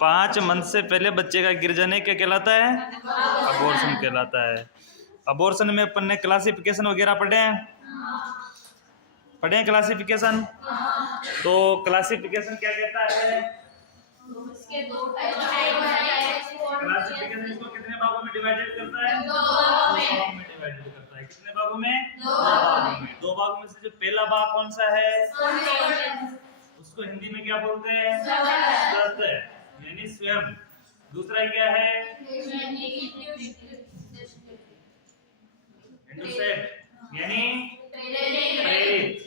5 month से पहले बच्चे का गिर जाने क्या कहलाता है? अबॉर्शन कहलाता है। अबॉर्शन में अपन ने क्लासिफिकेशन वगैरह पढ़े हैं क्लासिफिकेशन। तो क्लासिफिकेशन क्या कहता है? क्लासिफिकेशन इसको कितने भागों में डिवाइडेड करता है? 2 भागों में डिवाइडेड करता है। कितने भागों में? 2 भागों में। 2 भागों में से जो पहला भाग कौन सा है? उसको हिंदी में क्या बोलते हैं? सत्य, यानी स्वयं। दूसरा क्या है? इंडुसेट, यानी प्रेरित।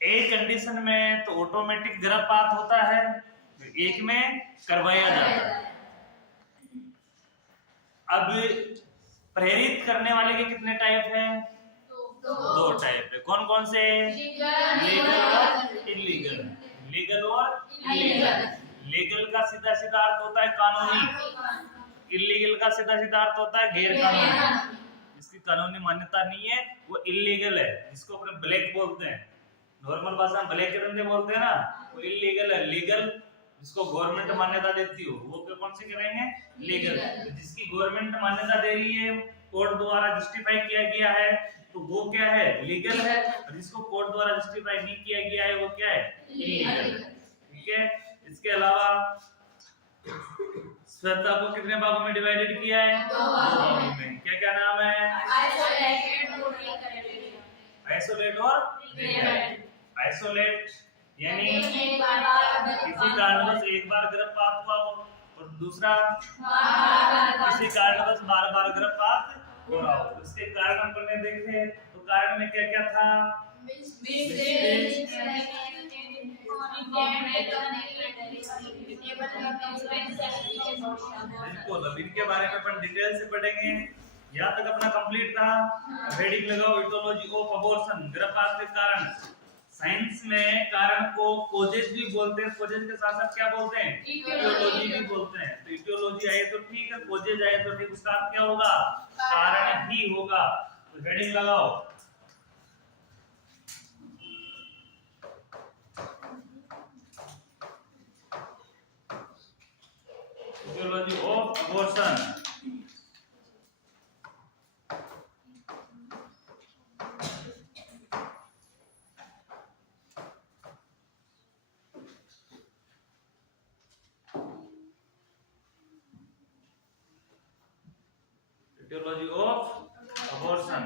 एक कंडीशन में तो ऑटोमेटिक गर्भपात होता है, एक में करवाया जाता है। अब प्रेरित करने वाले के कितने टाइप हैं? 2 टाइप है। कौन कौन से? लीगल और इलीगल। लीगल और इलीगल। लीगल का सीधा सीधा अर्थ होता है कानूनी, इलीगल का सीधा सीधा अर्थ होता है गैर कानूनी। जिसकी कानूनी मान्यता नहीं है वो इलीगल है, जिसको अपने ब्लैक बोलते हैं, नॉर्मल भाषा में ब्लैक के धंधे बोलते हैं ना, वो इलीगल है। लीगल जिसको गवर्नमेंट मान्यता देती हो वो कौन से करेंगे? लीगल। तो जिसकी गवर्नमेंट मान्यता दे रही है, कोर्ट द्वारा जस्टिफाई किया गया है, तो वो क्या है? लीगल है। और जिसको कोर्ट द्वारा जस्टिफाई नहीं किया गया है वो क्या है? इलीगल। ठीक है। इसके अलावा स्वतः को कितने भागों में डिवाइडेड किया है? 2 भागों में। क्या क्या नाम है? आइसोलेट और आइसोलेट यानी किसी कारणवश एक बार गर्भपात हुआ हो, और दूसरा किसी कारणवश बार बार गर्भपात हो रहा हो। इसके कारण अपन ने देखे, तो कारण में क्या क्या था? बिल्कुल, अब इनके बारे में अपन डिटेल से पढ़ेंगे। यहाँ तक अपना कंप्लीट था। हेडिंग लगाओ, इटियोलॉजी ऑफ अबॉर्शन, गर्भपात के कारण। साइंस में कारण को कोजेज भी बोलते हैं, कोजेज के साथ साथ क्या बोलते हैं? इटियोलॉजी भी बोलते हैं। तो इटियोलॉजी आए तो ठीक है, कोजेज आए तो ठीक, उसका क्या होगा? कारण ही होगा। तो हेडिंग लगाओ, etiology of abortion. Etiology of abortion।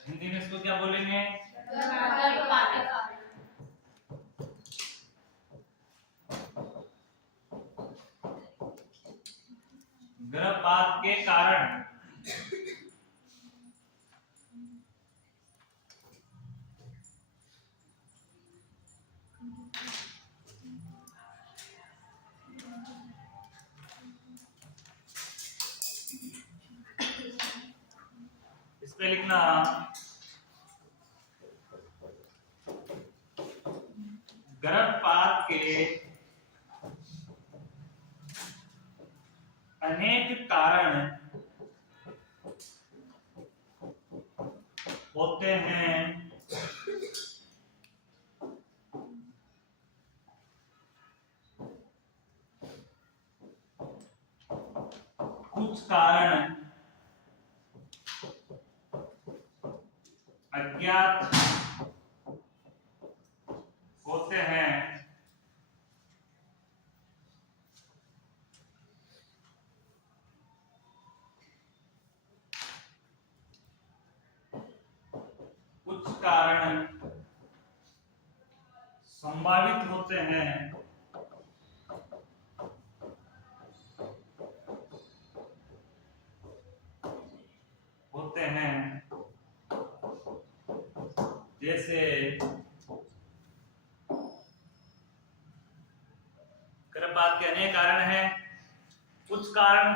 Hindi में इसको क्या बोलेंगे? गर्भपात के कारण। इस पे लिखना गर्भपात के अनेक कारण होते हैं। कुछ कारण अज्ञात होते हैं। कुछ कारण संभावित होते हैं। जैसे गर्भपात के अनेक कारण हैं, कुछ कारण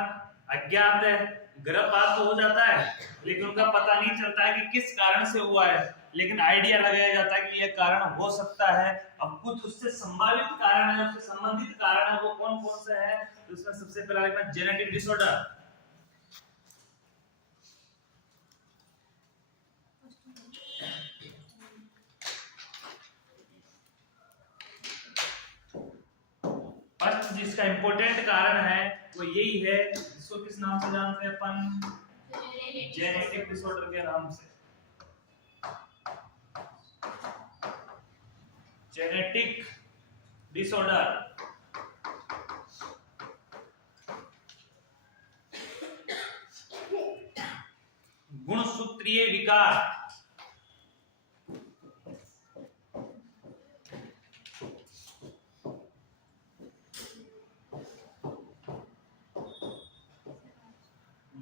अज्ञात है। गर्भपात तो हो जाता है लेकिन उनका पता नहीं चलता है कि किस कारण से हुआ है, लेकिन आइडिया लगाया जाता है कि यह कारण हो सकता है। अब कुछ उससे संभावित कारण है, उससे संबंधित कारण है, वो कौन कौन से है? तो उसमें सबसे पहला लिखना जेनेटिक डिसऑर्डर। फर्स्ट जिसका इंपॉर्टेंट कारण है वो यही है, जिसको किस नाम से जानते हैं अपन, जेनेटिक डिसऑर्डर के नाम से, जेनेटिक डिसऑर्डर। गुणसूत्रीय विकार,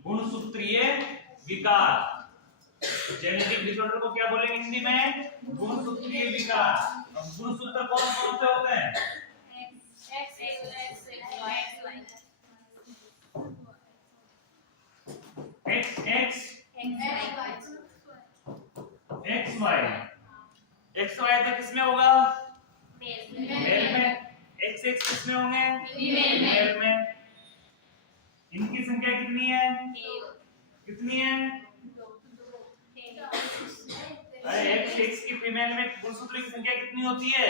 गुणसूत्रीय विकार, जेनेटिक डिसऑर्डर को क्या बोलेंगे हिंदी में, गुणसूत्रीय विकार। अब गुणसूत्र कौन कौन से होते हैं, X X X Y. X Y तो किसमें होगा, मेल में। एक्स एक्स किसमें होंगे, फीमेल में। इनकी संख्या कितनी है, कितनी है, अरे एक्स एक्स की फीमेल में गुणसूत्र की संख्या कितनी होती है,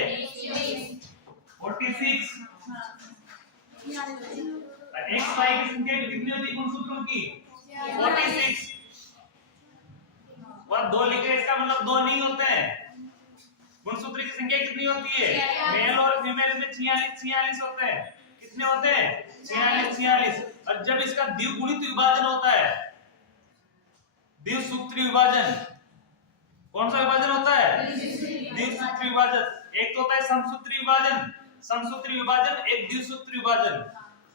46। एक्स वाई की संख्या कितनी होती है गुणसूत्रों की, 46। वह दो लिखे, इसका मतलब दो नहीं होते हैं। गुणसूत्र की संख्या कितनी होती है, मेल और फीमेल में 46 होते हैं। कितने होते हैं, 46। और जब इसका द्विगुणित विभाजन होता है, द्विसूत्री विभाजन, कौन सा विभाजन होता है, द्विसूत्री विभाजन। एक तो होता है समसूत्री विभाजन, समसूत्री विभाजन, एक द्विसूत्री विभाजन।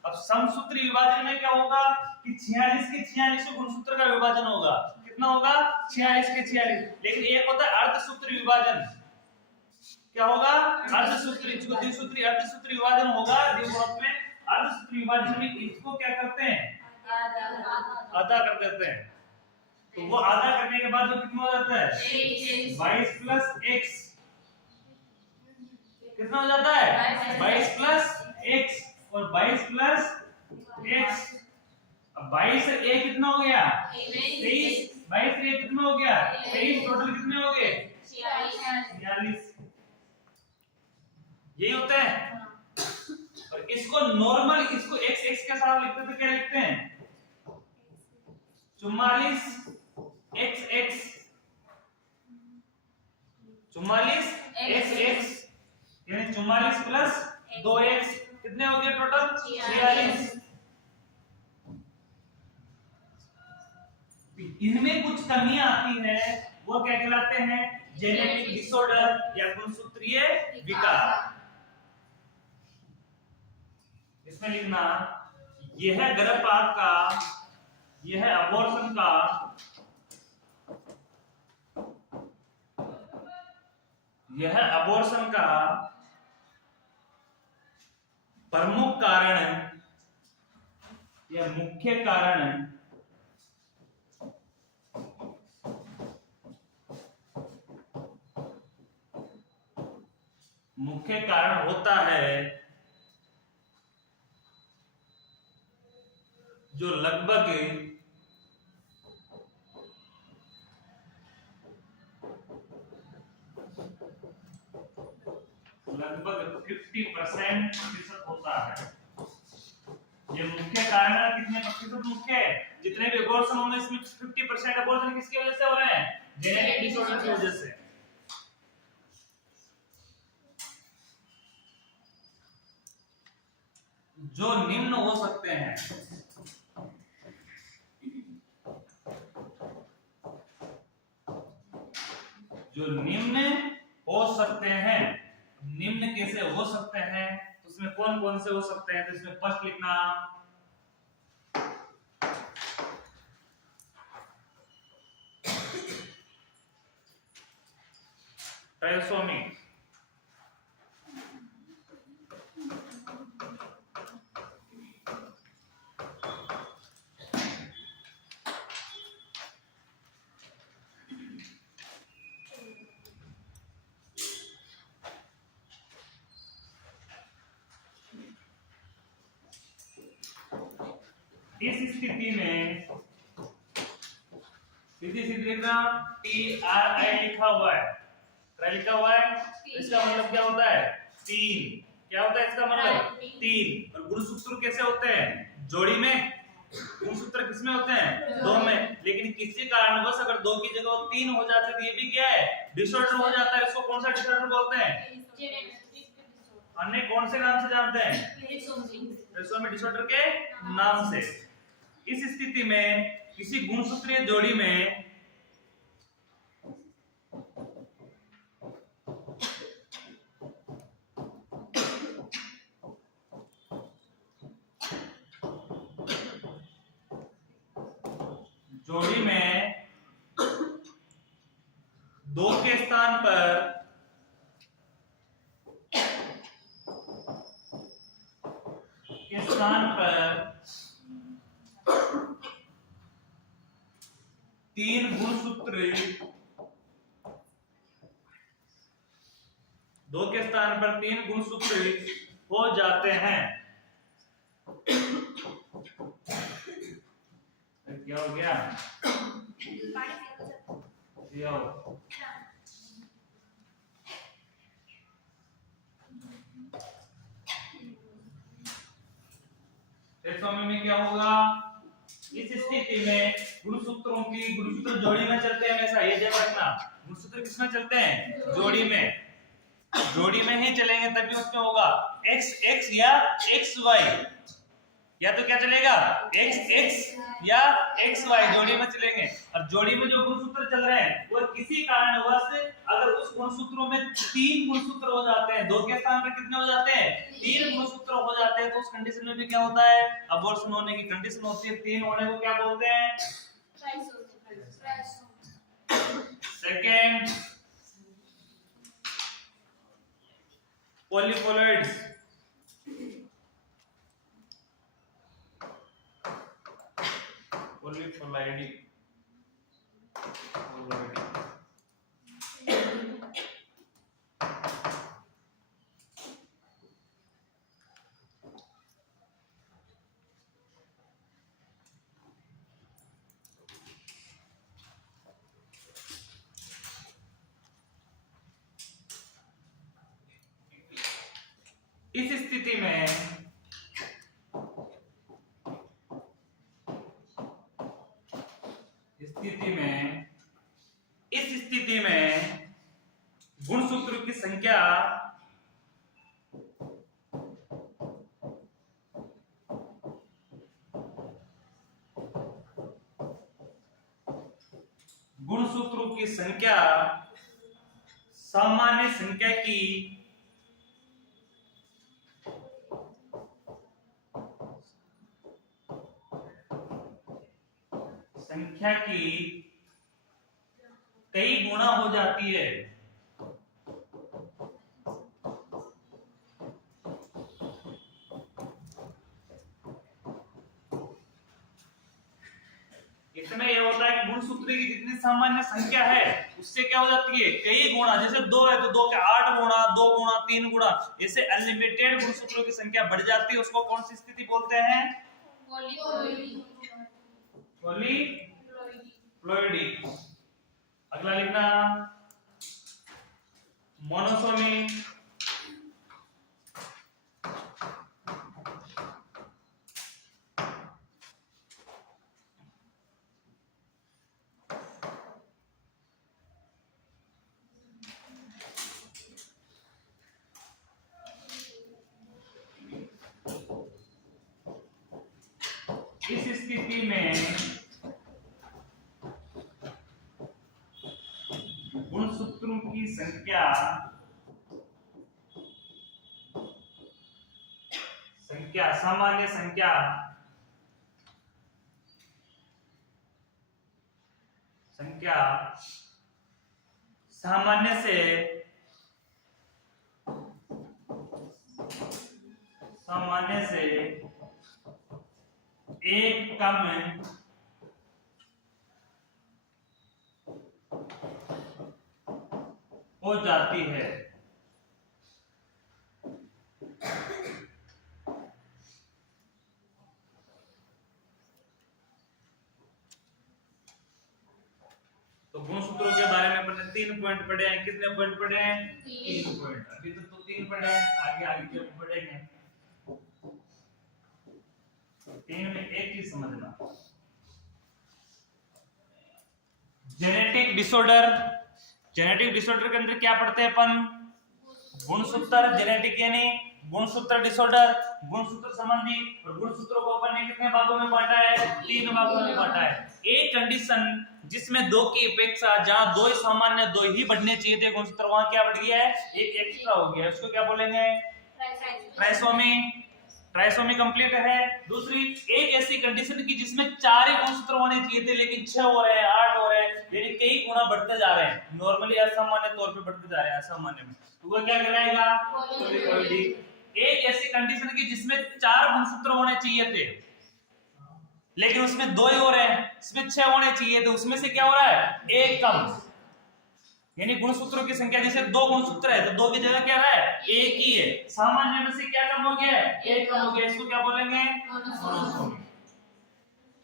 अब समसूत्री विभाजन में क्या होगा कि 46 के 46 गुणसूत्र का विभाजन होगा। कितना होगा, 46 के 46। लेकिन एक होता है अर्धसूत्री विभाजन, क्या होगा, अर्धसूत्री, इसको द्विसूत्री अर्धसूत्री विभाजन होगा। द्विगुणक में अर्धसूत्री विभाजन में इसको क्या करते हैं, आधा कर देते हैं। तो वो आधा करने के बाद जो कितना हो जाता है, 22 प्लस x, कितना हो जाता है, 22 प्लस x और 22 प्लस x। अब 22 से a कितना हो गया, 23। 22 से a कितना हो गया, 23। टोटल कितने हो गए, 46। यही होता है। और इसको नॉर्मल, इसको x x के साथ लिखते तो क्या लिखते हैं, 44 x x, 44 x x, यानी 44 प्लस 2x कितने हो गए टोटल, 46। इनमें कुछ कमियां आती है, वो क्या कहलाते हैं, जेनेटिक डिसऑर्डर या गुणसूत्रीय विकार। इसमें लिखना, यह गर्भपात का, यह अबॉर्शन का प्रमुख कारण या मुख्य कारण होता है, जो लगभग 50% होता है। ये मुख्य कारण है, कितने प्रतिशत मुख्य है, जितने भी अबॉर्शन होंगे इसमें 50% अबॉर्शन किसकी वजह से हो रहे हैं, जेनेटिक डिसऑर्डर की वजह से। जो निम्न हो सकते हैं, जो निम्न हो सकते हैं, निम्न कैसे हो सकते हैं, तो उसमें कौन कौन से हो सकते हैं, तो इसमें फर्स्ट लिखना, ट्राइसोमी, इस स्थिति में सीधी सीधी लिखना, TRI लिखा हुआ है, ट्राई लिखा हुआ है, इसका मतलब क्या होता है, 3। क्या होता है इसका मतलब? 3। और गुणसूत्र कैसे होते हैं? जोड़ी में। गुणसूत्र किसमें होते हैं? 2 में। लेकिन किसी कारणवश अगर 2 की जगह 3 हो जाते तो ये भी क्या है? डिसऑर्डर हो जाता है। इसको कौन सा डिसऑर्डर बोलते हैं? अन्य कौन से नाम से जानते हैं? ट्रिसोमी डिसऑर्डर के नाम से। इस स्थिति में किसी गुणसूत्रीय जोड़ी में दो के स्थान पर तीन गुणसूत्र, 2 के स्थान पर 3 गुणसूत्र हो जाते हैं। क्या हो गया? ट्रिसोमी में क्या होगा? इस स्थिति में गुणसूत्र जोड़ी में चलते हैं हमेशा, ये ध्यान रखना। गुणसूत्र किसमें चलते हैं? जोड़ी में। जोड़ी में ही चलेंगे तभी उसमें होगा x x या x y, या तो क्या चलेगा? x x या x y जोड़ी में चलेंगे। और जोड़ी में जो गुणसूत्र चल रहे हैं वो किसी कारणवश अगर उस गुणसूत्रों में 3 गुणसूत्र हो जाते हैं, 2 के स्थान पर कितने हो जाते हैं? 3 गुणसूत्र हो जाते हैं, तो उस कंडीशन में भी क्या होता है? अबॉर्शन होने की कंडीशन होती है। 3 होने को क्या बोलते हैं? सेकंड, पॉलीपोलॉइड्स। पॉलीपोलॉइडी इस स्थिति में गुणसूत्र की संख्या सामान्य संख्या की कई गुना हो जाती है। इसमें यह होता है कि गुणसूत्र की जितनी सामान्य संख्या है उससे क्या हो जाती है? कई गुणा। जैसे 2 है तो 2 के 8 गुणा, 2 गुणा, 3 गुणा, ऐसे अनलिमिटेड गुणसूत्रों की संख्या बढ़ जाती है। उसको कौन सी स्थिति बोलते हैं? पॉलीप्लॉइडी। अगला लिखना मोनोसोमी। इस स्थिति में गुणसूत्रों की संख्या सामान्य से एक कम हो जाती है। तो गुणसूत्रों के बारे में अपने 3 पॉइंट पढ़े हैं। कितने पॉइंट पढ़े हैं? 3 पॉइंट। अभी तक तो 3 पढ़े हैं, आगे देखें। 3 में एक चीज समझना, जेनेटिक डिसऑर्डर। जेनेटिक डिसऑर्डर के अंदर क्या पढ़ते हैं अपन? गुणसूत्र। जेनेटिक यानी गुणसूत्र डिसऑर्डर, गुणसूत्र संबंधी। और गुणसूत्रों को अपन ने कितने भागों में बांटा है? 3 भागों में बांटा है। एक कंडीशन जिसमें 2 की अपेक्षा जहां 2 ही सामान्य 2 ही बढ़ने चाहिए थे गुणसूत्र, वहां क्या बढ़ गया है? एक एक्स्ट्रा हो गया। उसको क्या बोलेंगे? ट्राइसोमी। ट्राइसोमी कंप्लीट है। दूसरी, एक ऐसी कंडीशन की जिसमें 4 ही गुणसूत्र होने चाहिए थे लेकिन 6 हो रहे हैं, 8 हो रहे हैं, यानी कई गुना बढ़ते जा रहे हैं। नॉर्मली असामान्य तौर पे बढ़ते जा रहे हैं असामान्य में, तो वो क्या कहलाएगा? पॉलीपॉइडी। एक ऐसी कंडीशन की जिसमें 4 गुणसूत्र होने चाहिए थे लेकिन उसमें 2 ही हो रहे हैं, इसमें 6 होने चाहिए थे, उसमें से क्या हो रहा है? एक कम। यानी गुणसूत्रों की संख्या, जैसे 2 गुणसूत्र है तो 2 की जगह क्या है? एक ही है। सामान्य में से क्या कम हो गया? एक कम हो गया। इसको क्या बोलेंगे? मोनोसोमी।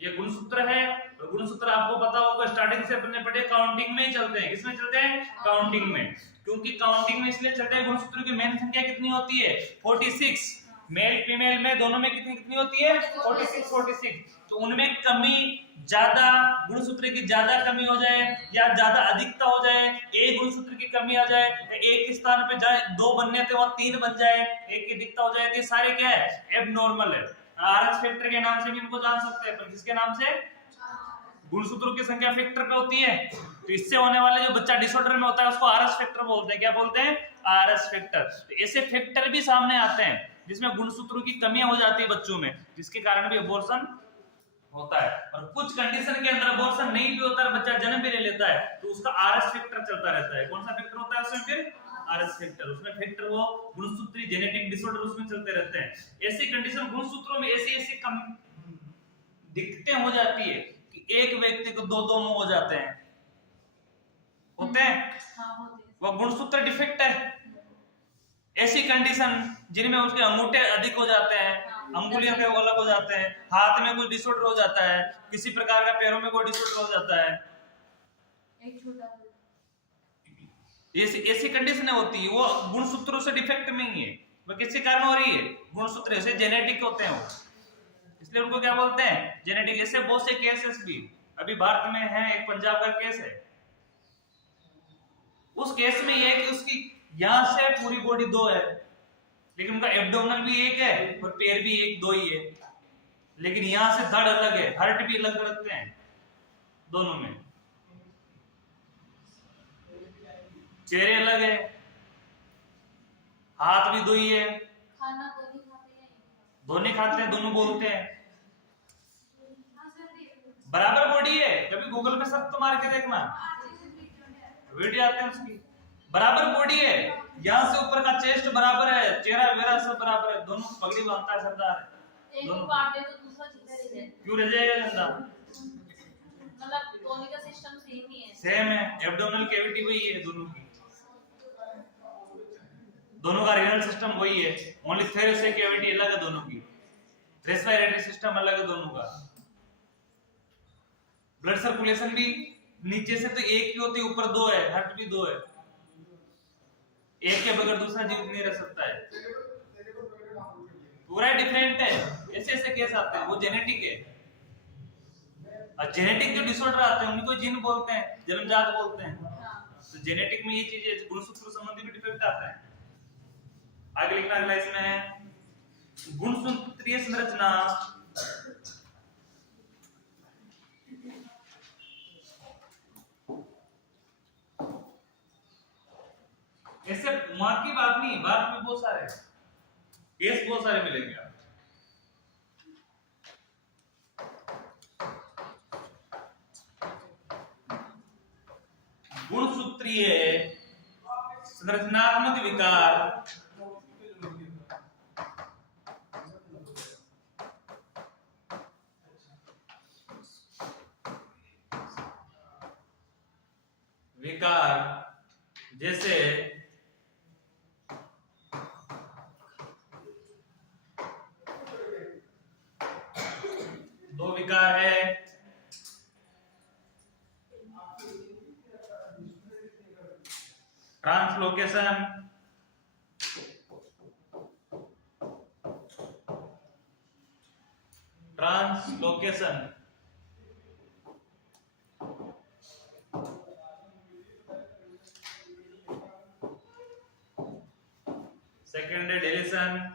ये गुणसूत्र है। और गुणसूत्र आपको पता होगा स्टार्टिंग से अपने पढ़े काउंटिंग में ही चलते हैं। किसमें चलते हैं? काउंटिंग में। क्योंकि काउंटिंग में इसलिए चलते हैं, गुणसूत्रों की मेन संख्या कितनी होती है? 46। मेल फीमेल में दोनों में कितनी कितनी होती है? 46। तो उनमें कमी ज्यादा, गुणसूत्र की ज्यादा कमी हो जाए या ज्यादा अधिकता हो जाए, एक गुणसूत्र की कमी आ जाए, एक स्थान पे जाए 2 बनने थे वो 3 बन जाए, एक की अधिकता हो जाए, तो ये सारे क्या है? एबनॉर्मल है। आरएच फैक्टर के नाम से भी इनको जान सकते हैं, पर किसके नाम से? गुणसूत्रों की संख्या फैक्टर पे होती है, तो इससे होने वाले जो बच्चा डिसऑर्डर में होता है उसको आरएस फैक्टर बोलते हैं। क्या बोलते हैं? RS factor. तो ऐसे फैक्टर भी सामने आते हैं जिसमें गुणसूत्रों की कमियां हो जाती है बच्चों में, जिसके कारण भी अबॉर्शन होता है। और कुछ कंडीशन के अंदर अबॉर्शन नहीं भी होता है, बच्चा जन्म भी ले लेता है, तो उसका आरएस फैक्टर चलता रहता है। कौन सा फैक्टर होता है उसमें? फिर आरएस फैक्टर। उसमें फैक्टर वो गुणसूत्री जेनेटिक डिसऑर्डर उसमें चलते रहते हैं। ऐसी कंडीशन गुणसूत्रों में ऐसी ऐसी कम दिक्कतें हो जाती है कि एक व्यक्ति को 2 मुंह हो जाते हैं, होते हैं, वो गुणसूत्र डिफेक्ट है। ऐसी कंडीशन जिनमें उसके अंगूठे अधिक हो जाते हैं, अंगुलियों के अलग हो जाते हैं, हाथ में कुछ डिसऑर्डर हो जाता है, किसी प्रकार का पैरों में कोई डिसऑर्डर हो जाता है, ऐसी कंडीशन होती है, वो गुणसूत्रों से डिफेक्ट में ही है। वो किसके कारण हो रही है? गुणसूत्र से जेनेटिक होते हैं वो, इसलिए उनको क्या बोलते हैं? जेनेटिक। ऐसे बहुत से केसेस भी अभी भारत में है। एक पंजाब का केस है, उस केस में ये है कि उसकी यहां से पूरी बॉडी 2 है लेकिन उनका एब्डोमिनल भी एक है और पैर भी 1-2 ही है, लेकिन यहां से धड़ अलग है, हार्ट भी अलग रखते हैं दोनों में, चेहरे अलग है, हाथ भी 2 ही है, खाना दोनों खाते हैं, दोनों बोलते हैं, बराबर बॉडी है। कभी गूगल में सर्च तो मार के देखना, वीडियो आते हैं उसकी। बराबर बॉडी है, यहाँ से ऊपर का चेस्ट बराबर है, चेहरा वेरा सब बराबर है, दोनों पगड़ी बांधता है सरदार। एक को काट दे तो दूसरा सीधा रह जाए, क्यों रह जाएगा जिंदा? मतलब दोनों का सिस्टम सेम ही है। सेम है, एब्डोमिनल कैविटी वही है दोनों की, दोनों का रीनल सिस्टम वही है, ओनली थोरेसिक कैविटी अलग है दोनों की, रेस्पिरेटरी सिस्टम अलग है दोनों का। ब्लड सर्कुलेशन भी नीचे से तो एक ही होती है, ऊपर 2 है, हार्ट भी 2 है, एक के बगैर दूसरा जीव नहीं रह सकता है, पूरा डिफरेंट है। ऐसे ऐसे केस आते हैं, वो जेनेटिक है। और जेनेटिक जो डिसऑर्डर आते हैं उनको जीन बोलते हैं, जन्मजात बोलते हैं। तो जेनेटिक में ये चीजें गुणसूत्र संबंधी भी डिफेक्ट आता है। आगे लिखना अगला इसमें है गुणसूत्रीय संरचना। ऐसे वहां की बात नहीं, भारत में बहुत सारे केस बहुत सारे मिलेंगे आप। गुणसूत्रीय संरचनात्मक विकार जैसे दो विकार है, ट्रांसलोकेशन ट्रांसलोकेशन। सेकंड है डिलीशन।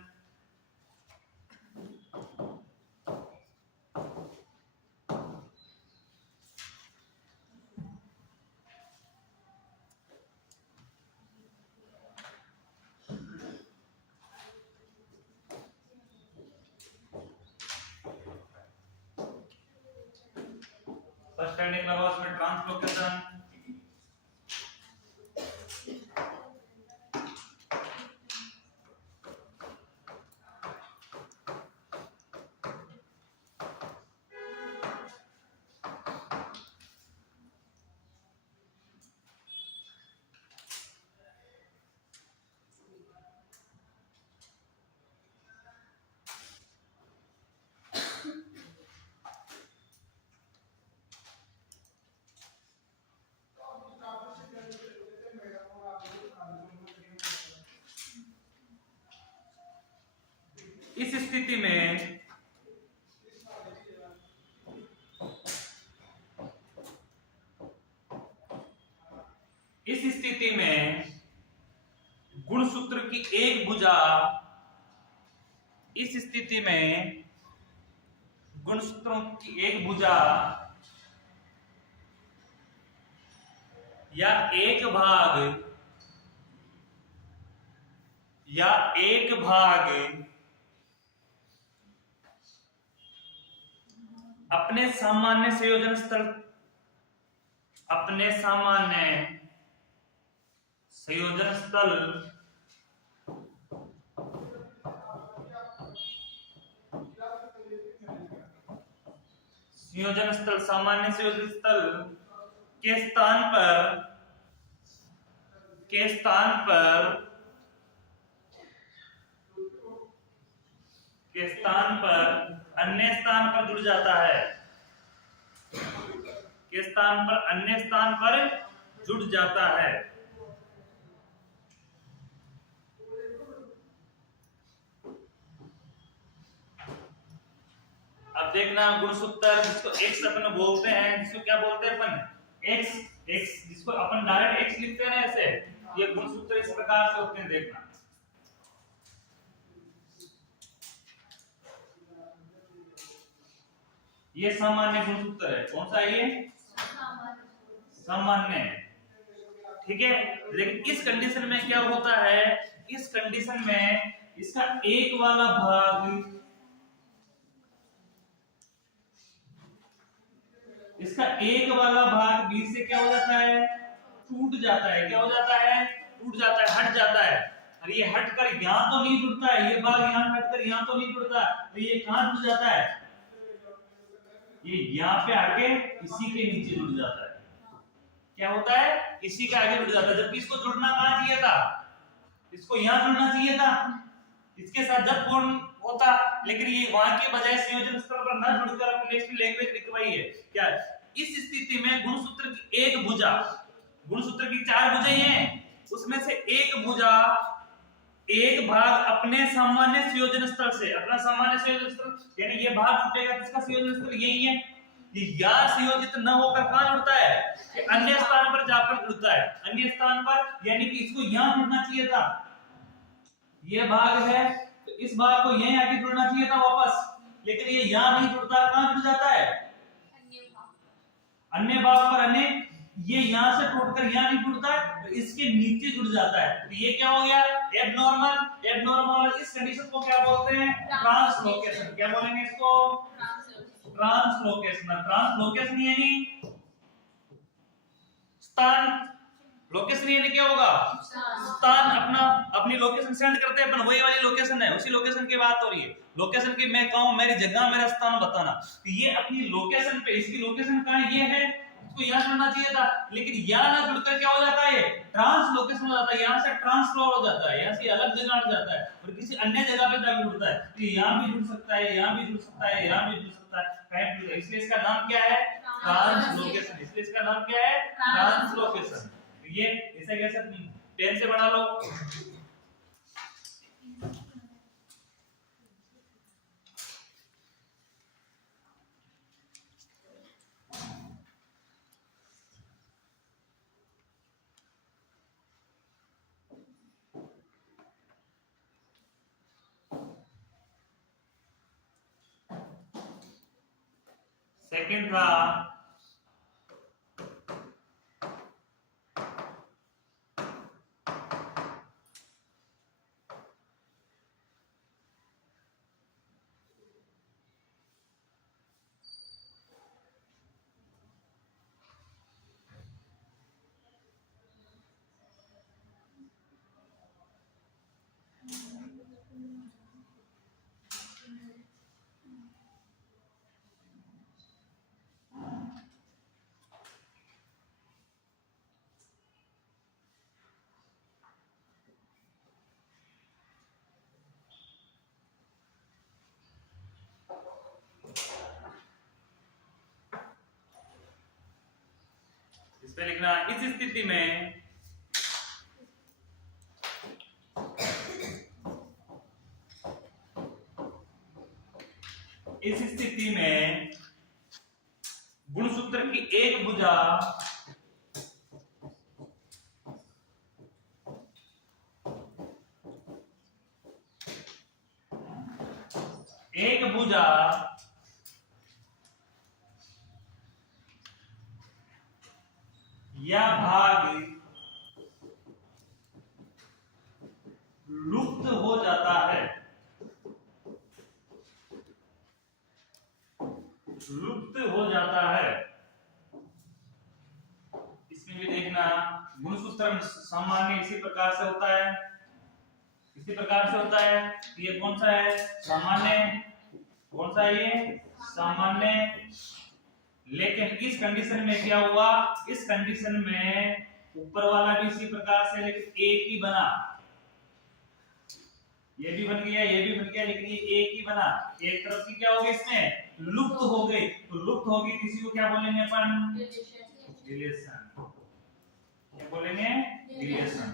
फर्स्ट हेडिंग लगाओ उसमें ट्रांसलोकेशन। इस स्थिति में गुणसूत्र की एक भुजा, इस स्थिति में गुणसूत्रों की एक भुजा या एक भाग अपने सामान्य संयोजन स्थल सामान्य संयोजन स्थल के स्थान पर अन्य स्थान पर जुड़ जाता है, के स्थान पर अन्य स्थान पर जुड़ जाता है। अब देखना गुणसूत्र जिसको x अपन बोलते हैं, जिसको क्या बोलते हैं अपन x, जिसको अपन डायरेक्ट x लिखते हैं ना ऐसे, ये गुणसूत्र इस प्रकार से होते हैं। देखना ये सामान्य गुणसूत्र है। कौन सा है ये? सामान्य। ठीक है, लेकिन इस कंडीशन में क्या होता है, इस कंडीशन में इसका एक वाला भाग B से क्या हो जाता है, टूट जाता है। क्या हो जाता है? टूट जाता है, हट जाता है। और ये हटकर यहां तो नहीं जुड़ता है, ये भाग यहां हटकर यहां तो नहीं जुड़ता, तो ये कहां जुड़ जाता है? ये यहाँ पे आके इसी के नीचे जुड़ जाता है। क्या होता है? इसी के आगे जुड़ जाता है। जबकि इसको जुड़ना कहां चाहिए था? इसको यहाँ जुड़ना चाहिए था, इसके साथ जब पूर्ण होता, लेकिन ये वहां के बजाय संयोजन स्थल पर न जुड़कर अपने नेक्स्ट लैंग्वेज लिखवाई है। क्या इस स्थिति में गुणसूत्र की एक भुजा, गुणसूत्र की 4 भुजाएं हैं, उसमें से एक भाग अपने सामान्य संयोजन स्थल से, अपना सामान्य संयोजन स्थल यानी ये भाग टूटेगा, इसका संयोजन स्थल यही है। ये या संयोजित न होकर कहां जुड़ता है? ये अन्य स्थान पर जाकर जुड़ता है। अन्य स्थान पर यानी कि इसको यहां जुड़ना चाहिए था, ये भाग है तो इस भाग को यहीं आके जुड़ना चाहिए था वापस, लेकिन ये यहां नहीं जुड़ता, कहां जुड़ जाता है? अन्य भाग पर। अन्य ये यहां से टूटकर यहां नहीं जुड़ता है, तो इसके नीचे जुड़ जाता है। तो ये क्या हो गया? एबनॉर्मल। इस कंडीशन को क्या बोलते हैं? ट्रांसलोकेशन। क्या बोलेंगे इसको? ट्रांसलोकेशन यानी स्थान, लोकेशन यानी क्या होगा? स्थान। अपनी लोकेशन सेंड करते हैं अपन, वही वाली लोकेशन है, उसी लोकेशन की बात हो रही है। लोकेशन की मैं कहूं मेरी जगह, मेरा स्थान बताना, तो ये अपनी लोकेशन पे, इसकी लोकेशन कहां है? ये है, इसको यहां जुड़ना चाहिए था, लेकिन यहां ना जुड़कर क्या हो जाता है? ट्रांसलोकेशन हो जाता है। यहां से ट्रांसफ्लोर हो जाता है, यहां से अलग जगह हट जाता है और किसी अन्य जगह पे जाकर जुड़ता है। तो यहां भी जुड़ सकता है, यहां भी जुड़ सकता है, यहां भी जुड़ सकता है, कहीं भी। इसलिए इसका नाम क्या है? ट्रांसलोकेशन। इसलिए इसका नाम क्या है? ट्रांसलोकेशन। ये इसे कैसे 10 से बढ़ा लो। सेकंड था इस पे लिखना इस स्थिति में गुणसूत्र की एक भुजा या भाग लुप्त हो जाता है, लुप्त हो जाता है। इसमें भी देखना गुणसूत्र सामान्य इसी प्रकार से होता है, इसी प्रकार से होता है। ये कौन सा है? सामान्य। कौन सा है ये? सामान्य। लेकिन इस कंडीशन में क्या हुआ? इस कंडीशन में ऊपर वाला भी इसी प्रकार से, लेकिन एक ही बना, ये भी बन गया, ये भी बन गया, लेकिन ये एक ही बना। एक तरफ की क्या हो गई? इसमें लुप्त हो गई। तो लुप्त होगी किसी को क्या बोलेंगे अपन? रिलेशन। क्या बोलेंगे? रिलेशन।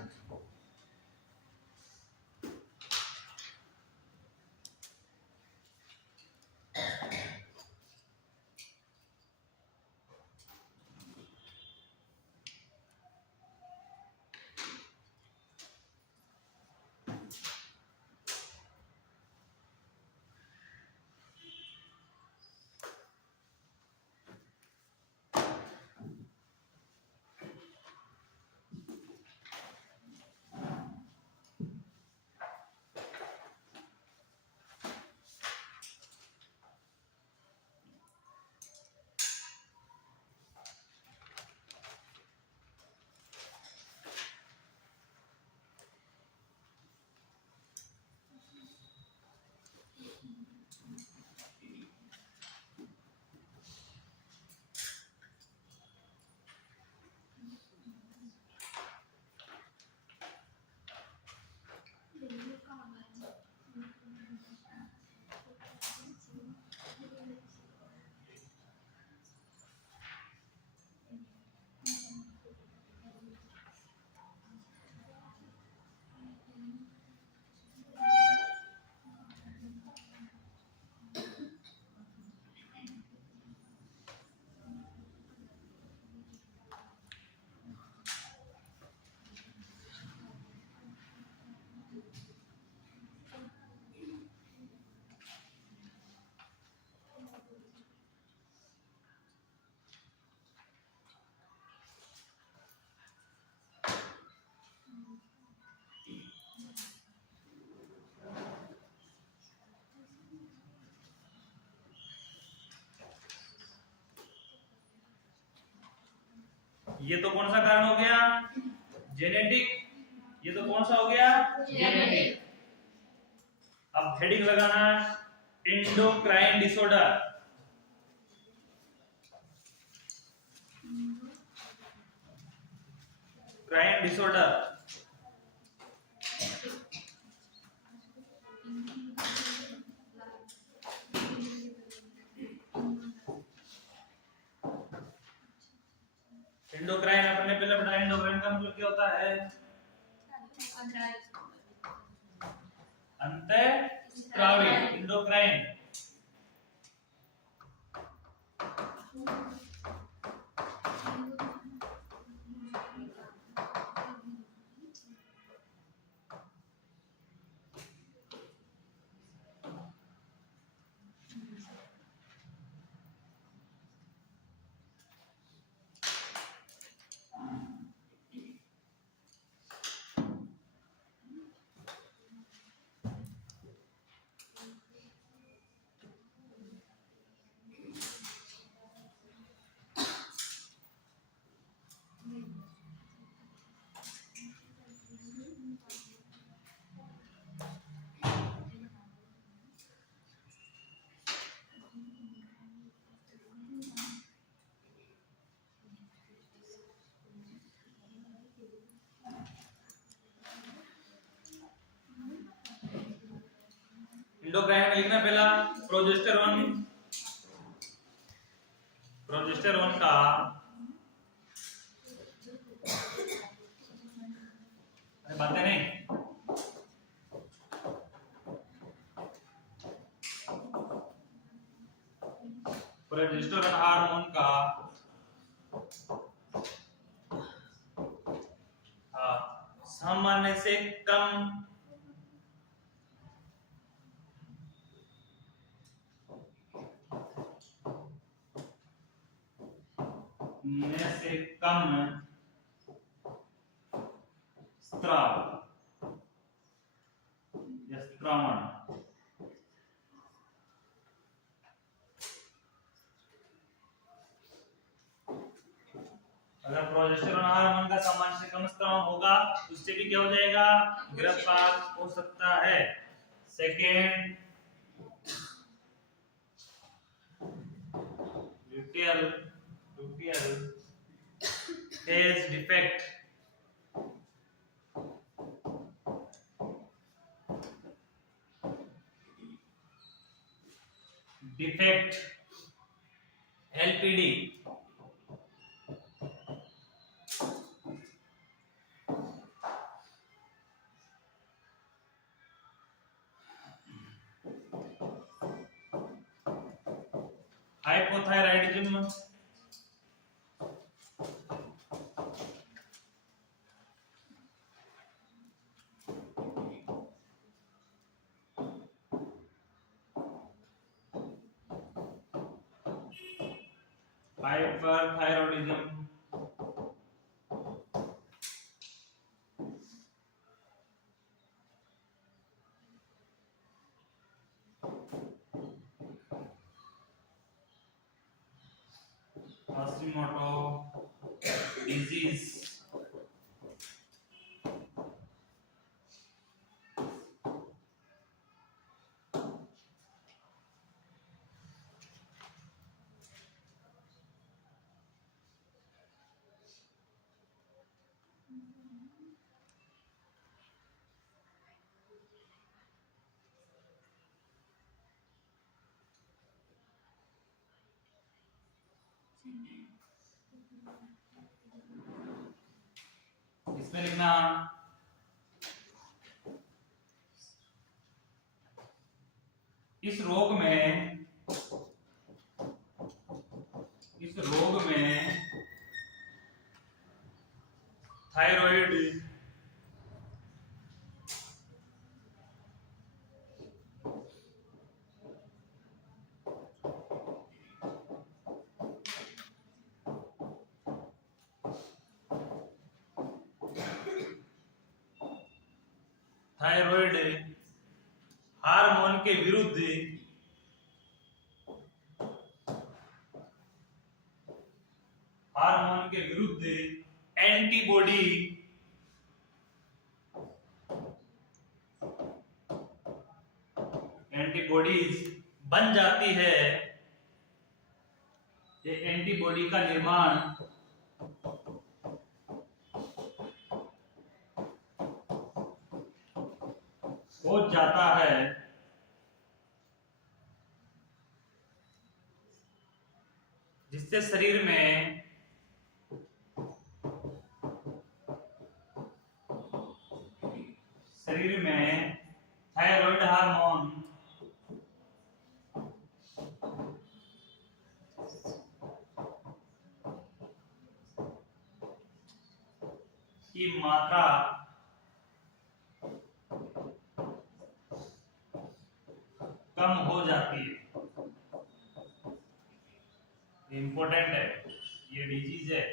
ये तो कौन सा कारण हो गया? जेनेटिक। ये तो कौन सा हो गया? जेनेटिक। अब हेडिंग लगाना एंडोक्राइन डिसऑर्डर। क्राइन डिसऑर्डर। एंडोक्राइन अपने पहले पढ़ा। एंडोक्राइन का मतलब क्या होता है? अंतःस्रावी। एंडोक्राइन इंडोक्राइन में लिखना पहला प्रोजेस्टेरोन। प्रोजेस्टेरोन का बातें नहीं, प्रोजेस्टेरोन हार्मोन का सामान्य से कम स्त्राव या स्त्रावण अगर प्रोजेस्टेरोन हार्मोन का सामान्य से कम स्त्राव होगा उससे भी क्या हो जाएगा, गर्भपात हो सकता है। Second, luteal phase defect. LPD hypothyroidism, hyperthyroidism, Hashimoto disease, इसमें लिखना इस रोग में थायराइड हार्मोन के विरुद्ध एंटीबॉडीज बन जाती है। ये एंटीबॉडी का निर्माण हो जाता है, जिससे शरीर में थायराइड हार्मोन की मात्रा कम हो जाती है। इंपॉर्टेंट है, ये डिजीज है।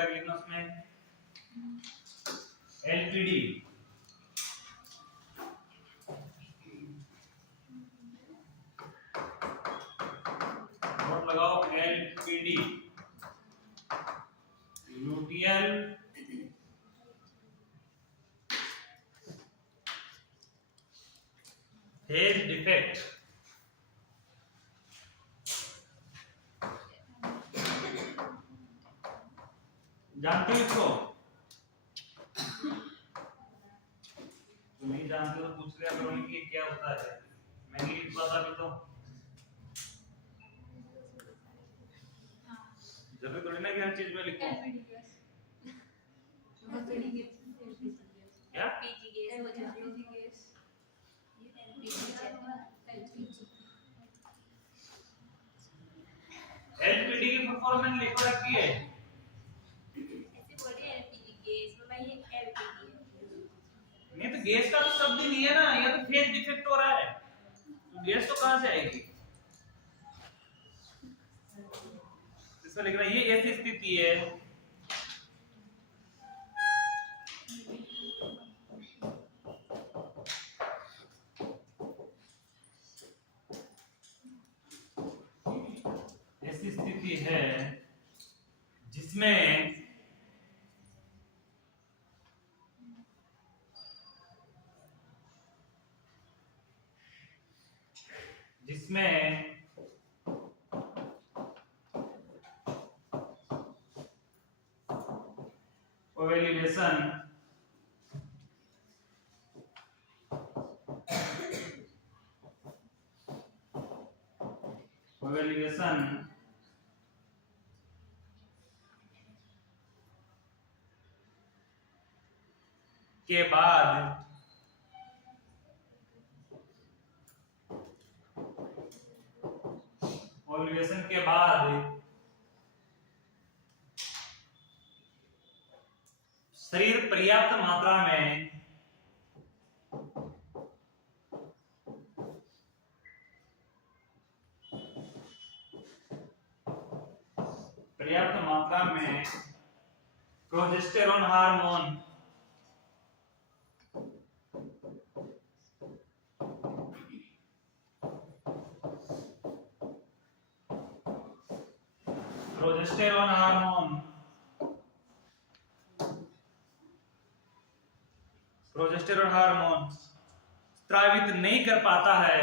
होता है लिखना उसमें एलपीडी। नोट लगाओ एलपीडी, यूटीएल फेज डिफेक्ट। जानते हो इसको? तो नहीं जानते तो पूछ लिया करो कि ये क्या होता है। मैं नहीं लिख पाता भी तो जरूरी थोड़ी ना कि हर चीज में लिखो। क्या एलपीडी की परफॉर्मेंस लिख रखी है। नहीं तो गैस का तो शब्द ही नहीं है ना, ये तो फेज डिफेक्ट हो रहा है, तो गैस तो कहां से आएगी? इसमें लिख रहा है ये ऐसी स्थिति है जिसमें जिसमें कोवेलिएशन के बाद कोवेलिएशन के बाद शरीर पर्याप्त मात्रा में प्रोजेस्टेरोन हार्मोन प्रोजेस्टेरोन हार्मोन स्रावित नहीं कर पाता है,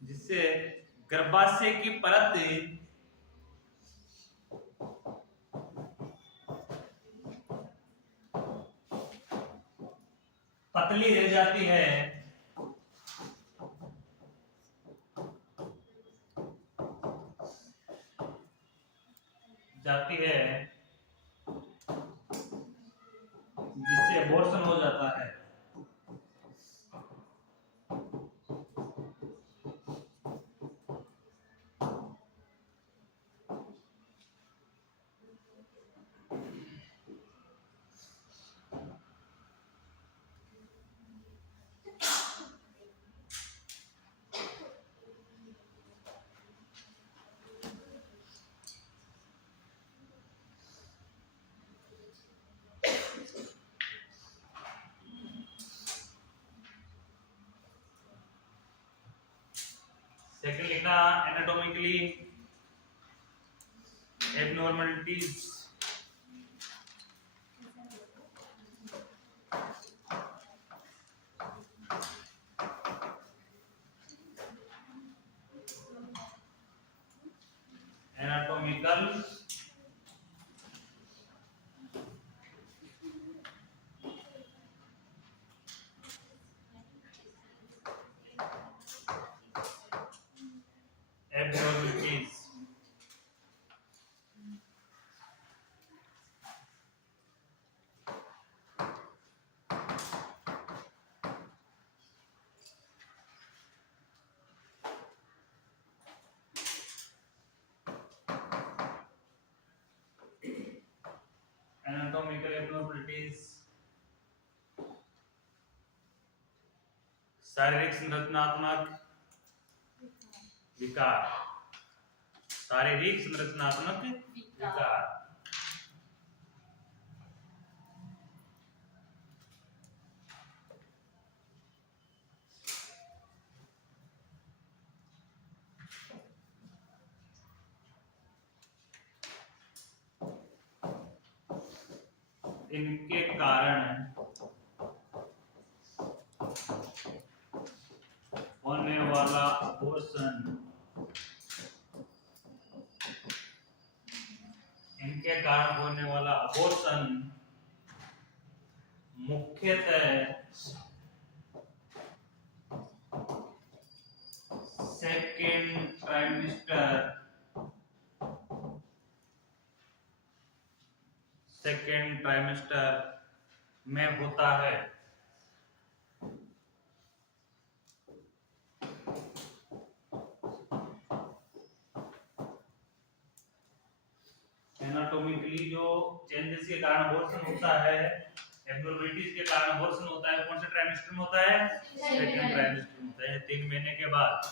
जिससे गर्भाशय की परत पतली रह जाती है, जिससे अबॉर्शन हो जाता है। सेकंड लिखना एनाटॉमिकली एबनॉर्मलिटीज। Anatomical abnormalities। शारीरिक संरचनात्मक विकार, शारीरिक संरचनात्मक विकार। इनके कारण होने वाला अबॉर्शन, इनके कारण होने वाला अबॉर्शन मुख्यतः सेकेंड ट्राइमेस्टर में होता है। एनाटॉमिकली जो चेंजेस के कारण अबॉर्शन होता है, एब्नॉर्मलिटीज के कारण अबॉर्शन होता है, कौन से ट्राइमेस्टर में होता है? सेकंड ट्राइमेस्टर में होता है, 3 महीने के बाद।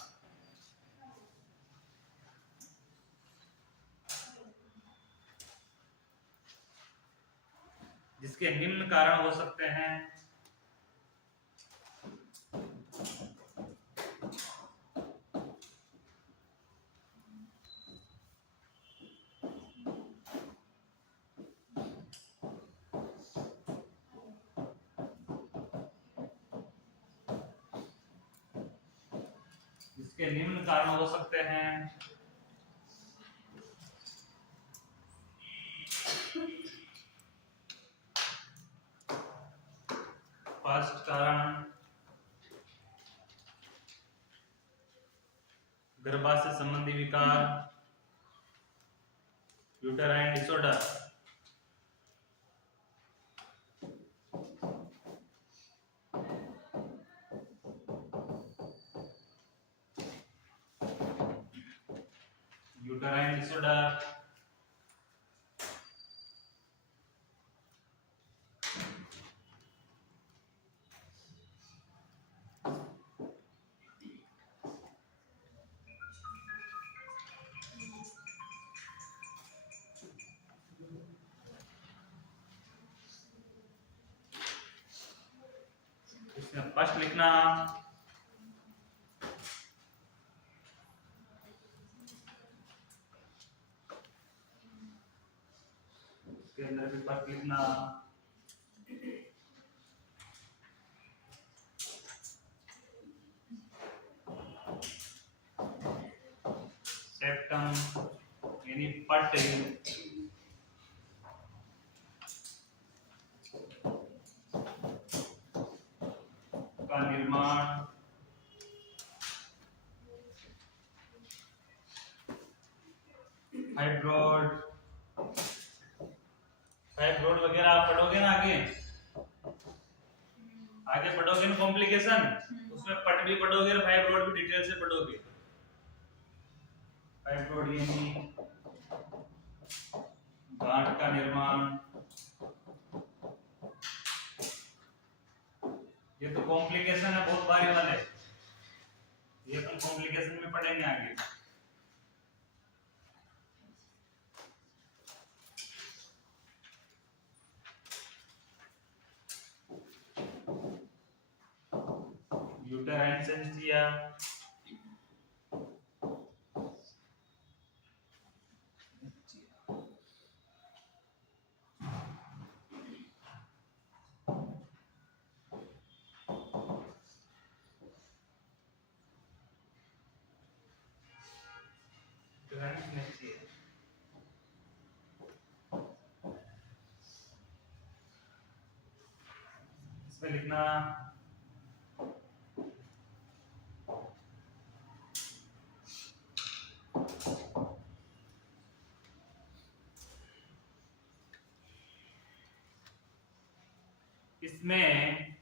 जिसके निम्न कारण हो सकते हैं। जिसके निम्न कारण हो सकते हैं। फर्स्ट कारण गर्भाशय संबंधी विकार, यूटेराइन डिसऑर्डर। यूटेराइन डिसऑर्डर इसमें फर्स्ट लिखना, इसके अंदर भी फर्स्ट लिखना। सेप्टम यानी पट का निर्माण, फाइब्रोड, फाइब्रोड वगैरह आप पढ़ोगे ना आगे, आगे पढ़ोगे ना कॉम्प्लिकेशन, उसमें पट भी पढ़ोगे और फाइब्रोड भी डिटेल से पढ़ोगे। फाइब्रोड यानी गांठ का निर्माण। ये तो कॉम्प्लिकेशन है, बहुत भारी वाले, ये अपन कॉम्प्लिकेशन में पढ़ेंगे आगे। यूटेराइन सेंसिया, इसमें लिखना इसमें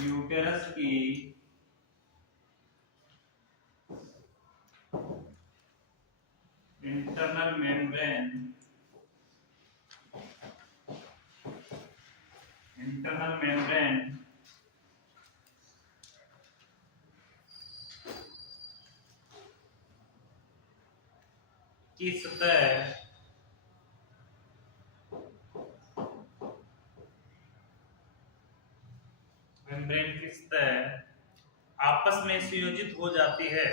यूटेरस की इंटरनल मेम्ब्रेन की सतह मेम्ब्रेन की सतह आपस में संयोजित हो जाती है।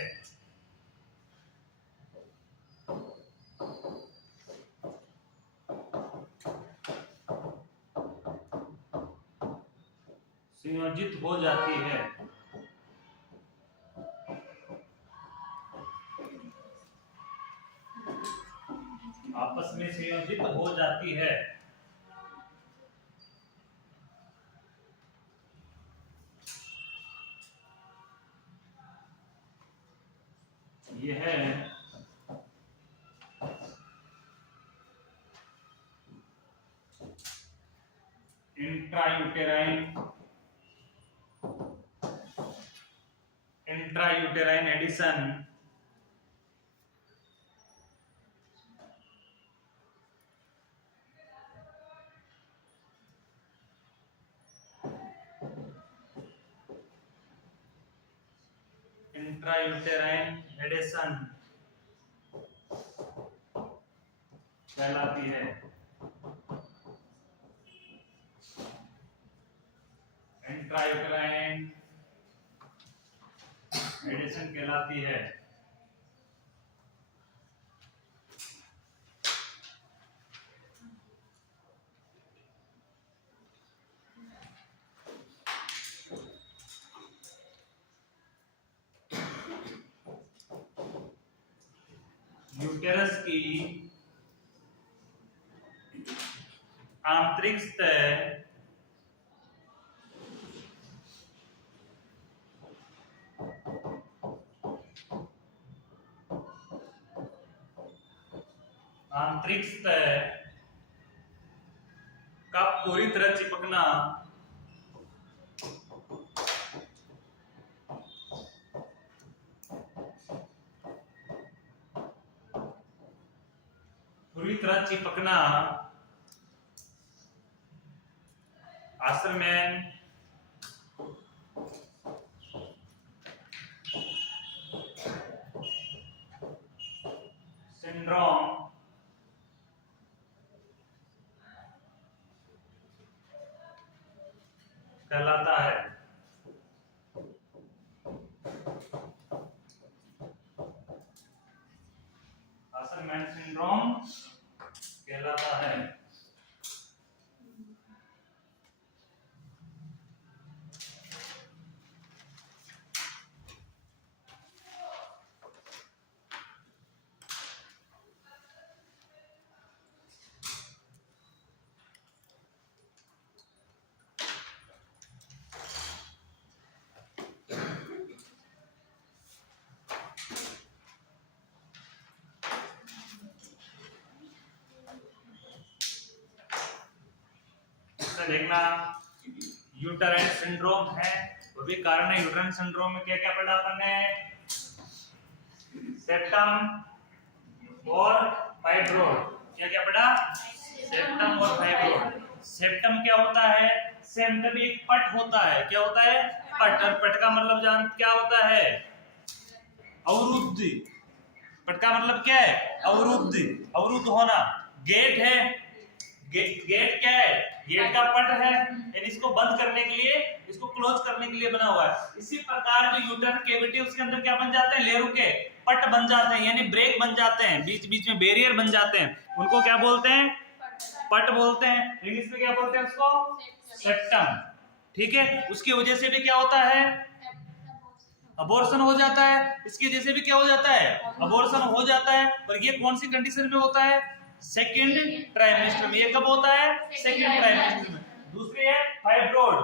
संयोजित हो जाती है। आपस में संयोजित हो जाती है। यह इंट्रायूटेराइन एडिशन कहलाती है। इंट्रायूटेराइन एडिशन कहलाती है। यूटेरस की आंतरिक सतह का पूरी तरह चिपकना आसरमैन सिंड्रोम कहलाता है। आसरमैन सिंड्रोम कहलाता है। देखना यूटेराइन सिंड्रोम है, वो भी कारण है। यूटेराइन सिंड्रोम में क्या क्या पढ़ा अपन ने? सेप्टम और फाइब्रोड। क्या क्या पढ़ा? सेप्टम और फाइब्रोड। सेप्टम क्या होता है? सेप्टम एक पट होता है। क्या होता है? पट। और पट का मतलब जान क्या होता है? अवरुद्ध। पट का मतलब क्या है? अवरुद्ध। अवरुद्ध होना। गेट है, गेट क्या है? गेट का पट है, यानी इसको बंद करने के लिए, इसको क्लोज करने के लिए बना हुआ है। इसी प्रकार जो यूटेराइन कैविटी उसके अंदर क्या बन जाते हैं? लेयरों के पट बन जाते हैं, यानी ब्रेक बन जाते हैं, बीच बीच में बैरियर बन जाते हैं। उनको क्या बोलते हैं? पट बोलते हैं। इंग्लिश में क्या बोलते हैं उसको? सेप्टम। ठीक है। उसकी वजह से भी क्या होता है? अबॉर्शन हो जाता है। इसकी वजह से भी क्या हो जाता है? अबॉर्शन हो जाता है। और ये कौन सी कंडीशन में होता है? सेकेंड ट्राइमेस्टर में। ये कब होता है? सेकेंड ट्राइमेस्टर में। दूसरी है फाइब्रोड।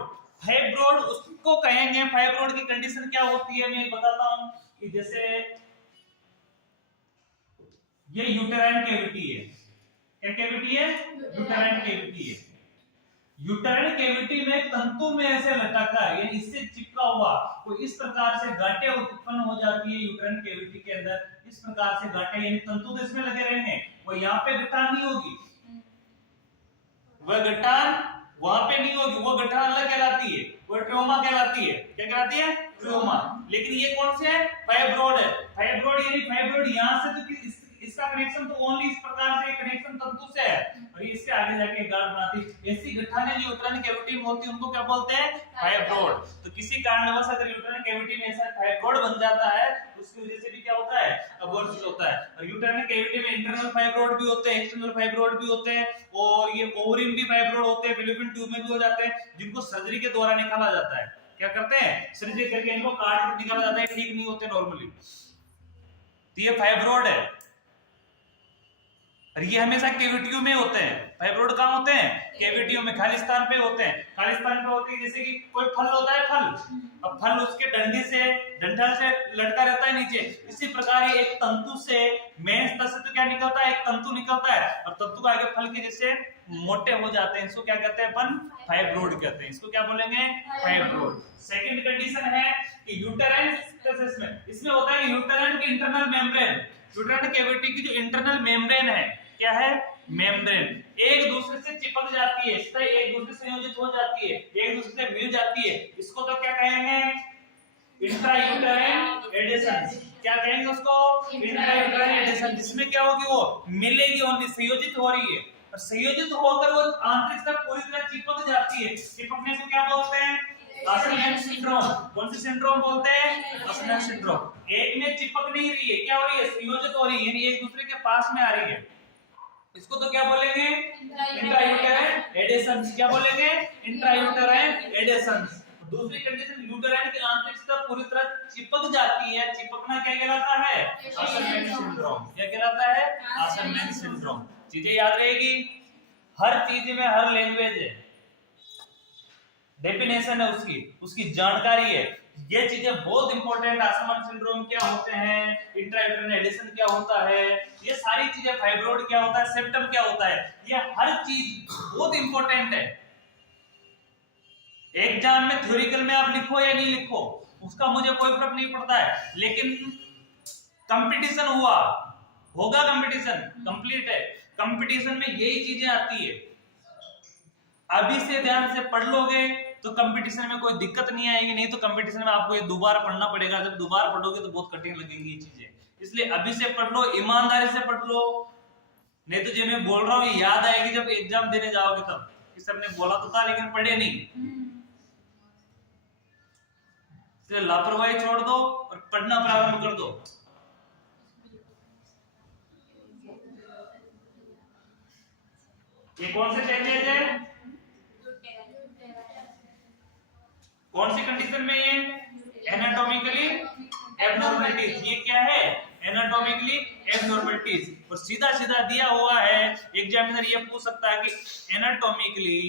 फाइब्रोड उसको कहेंगे, फाइब्रोड की कंडीशन क्या होती है मैं बताता हूं कि जैसे ये यूटेराइन कैविटी है। क्या कैविटी है? यूटेराइन कैविटी है। यूटेराइन कैविटी में तंतु में ऐसे लटका है, यानी इससे चिपका हुआ, तो इस प्रकार से गांठें उत्पन्न हो जाती है यूटेराइन कैविटी के अंदर। इस प्रकार से गांठें, यानी तंतु तो इसमें लगे रहेंगे, वो यहाँ पे गठान नहीं होगी, वह गठान वहां पे नहीं होगी, वो गठान अलग कहलाती है, वो ट्रोमा कहलाती है। क्या कहलाती है? ट्रोमा। लेकिन ये कौन से है? फाइब्रोड है। फाइब्रोड यानी फाइब्रोड यहाँ से तो इस इसका कनेक्शन तो ओनली इस प्रकार से कनेक्शन तंतु से है और ये इससे आगे जाके गांठ बनाती है। ऐसी गठाने जो यूट्राइन कैविटी में होती है उनको क्या बोलते हैं? फाइब्रोड। तो किसी कारणवश अगर यूट्राइन कैविटी में ऐसा फाइब्रोड बन जाता है तो उसकी वजह से भी क्या होता है? अबॉर्शन होता है। और यूट्राइन कैविटी में इंटरनल फाइब्रोड भी होते हैं, एक्सटर्नल फाइब्रोड भी होते हैं और ये ओवरी में भी फाइब्रोड होते हैं, फैलोपियन ट्यूब में भी हो जाते हैं, जिनको सर्जरी के द्वारा निकाला जाता है। क्या करते हैं? सर्जरी करके इनको काट के निकाला जाता है, ठीक नहीं होते नॉर्मली। तो ये फाइब्रोड है और ये हमेशा कैविटियों में होते हैं। फाइब्रोड कहां होते हैं? कैविटियों में, खाली स्थान पे होते हैं। खाली स्थान पे होते हैं जैसे कि कोई फल होता है, फल, अब फल उसके डंडी से, डंठल से लटका रहता है नीचे, इसी प्रकार ये एक तंतु से, मेंस से तो क्या निकलता है? एक तंतु निकलता है और तंतु का आगे फल के जैसे मोटे हो जाते हैं, इसको क्या कहते हैं अपन? फाइब्रोड कहते हैं। इसको क्या बोलेंगे? फाइब्रोड। सेकंड कंडीशन है कि यूटेराइन स्टेसिस में, इसमें होता है कि यूटेराइन की इंटरनल मेम्ब्रेन, यूटेराइन कैविटी की जो इंटरनल मेम्ब्रेन है, क्या है? मेम्ब्रेन, एक दूसरे से चिपक जाती है, तो एक दूसरे से संयोजित हो जाती है, एक दूसरे से मिल जाती है। इसको तो क्या कहेंगे? Intrauterine adhesion. क्या कहेंगे उसको? Intrauterine adhesion. जिसमें क्या होगी? वो मिलेगी और संयोजित हो रही है और संयोजित होकर वो आंतरिक तक पूरी तरह चिपक जाती है। चिपकने को क्या बोलते हैं? आसनन सिंड्रोम। कौन सी सिंड्रोम बोलते हैं? आसनन सिंड्रोम। एक में चिपक नहीं रही है, क्या हो रही है? संयोजित हो रही है, यानी एक दूसरे के पास में आ रही है। इसको तो क्या बोलेंगे? Intrauterine adhesion. क्या बोलेंगे? Intrauterine adhesion. दूसरी कंडीशन, यूटेराइन की आंतरिक सतह पूरी तरह चिपक जाती है। चिपकना क्या कहलाता है? आसनन सिंड्रोम। क्या कहलाता है? आसनन सिंड्रोम। चीजें याद रहेगी, हर चीज में हर लैंग्वेज है, डेफिनेशन है उसकी, उसकी जानकारी है। ये चीजें बहुत इंपॉर्टेंट। आसनन सिंड्रोम क्या होते हैं, इंट्रायूटेराइन एडिशन क्या होता है, ये सारी चीजें, फाइब्रोड क्या होता है, सेप्टम क्या होता है, ये हर चीज बहुत इंपॉर्टेंट है। एग्जाम में थ्योरिकल में आप लिखो या नहीं लिखो उसका मुझे कोई फर्क नहीं पड़ता है, लेकिन कंपटीशन हुआ होगा, कंपटीशन कंप्लीट है, कंपटीशन में यही चीजें आती है। अभी से ध्यान से पढ़ लोगे तो कंपटीशन में कोई दिक्कत नहीं आएगी, नहीं तो कंपटीशन में आपको ये दोबारा पढ़ना पड़ेगा। जब दोबारा पढ़ोगे तो बहुत कठिन लगेंगी ये चीजें, इसलिए अभी से पढ़ लो, ईमानदारी से पढ़ लो, नहीं तो जो मैं बोल रहा हूँ ये याद आएगी जब एग्जाम देने जाओगे तब कि सर ने बोला तो था लेकिन पढ़े नहीं। इसलिए लापरवाही छोड़ दो और पढ़ना प्रारंभ कर दो। ये कौन से चैप्टर है? कौन सी कंडीशन में? ये एनाटॉमिकली एब्नॉर्मलिटीज। ये क्या है? Anatomically abnormalities. और सीधा सीधा दिया हुआ है, एग्जामिनर ये पूछ सकता है कि एनाटॉमिकली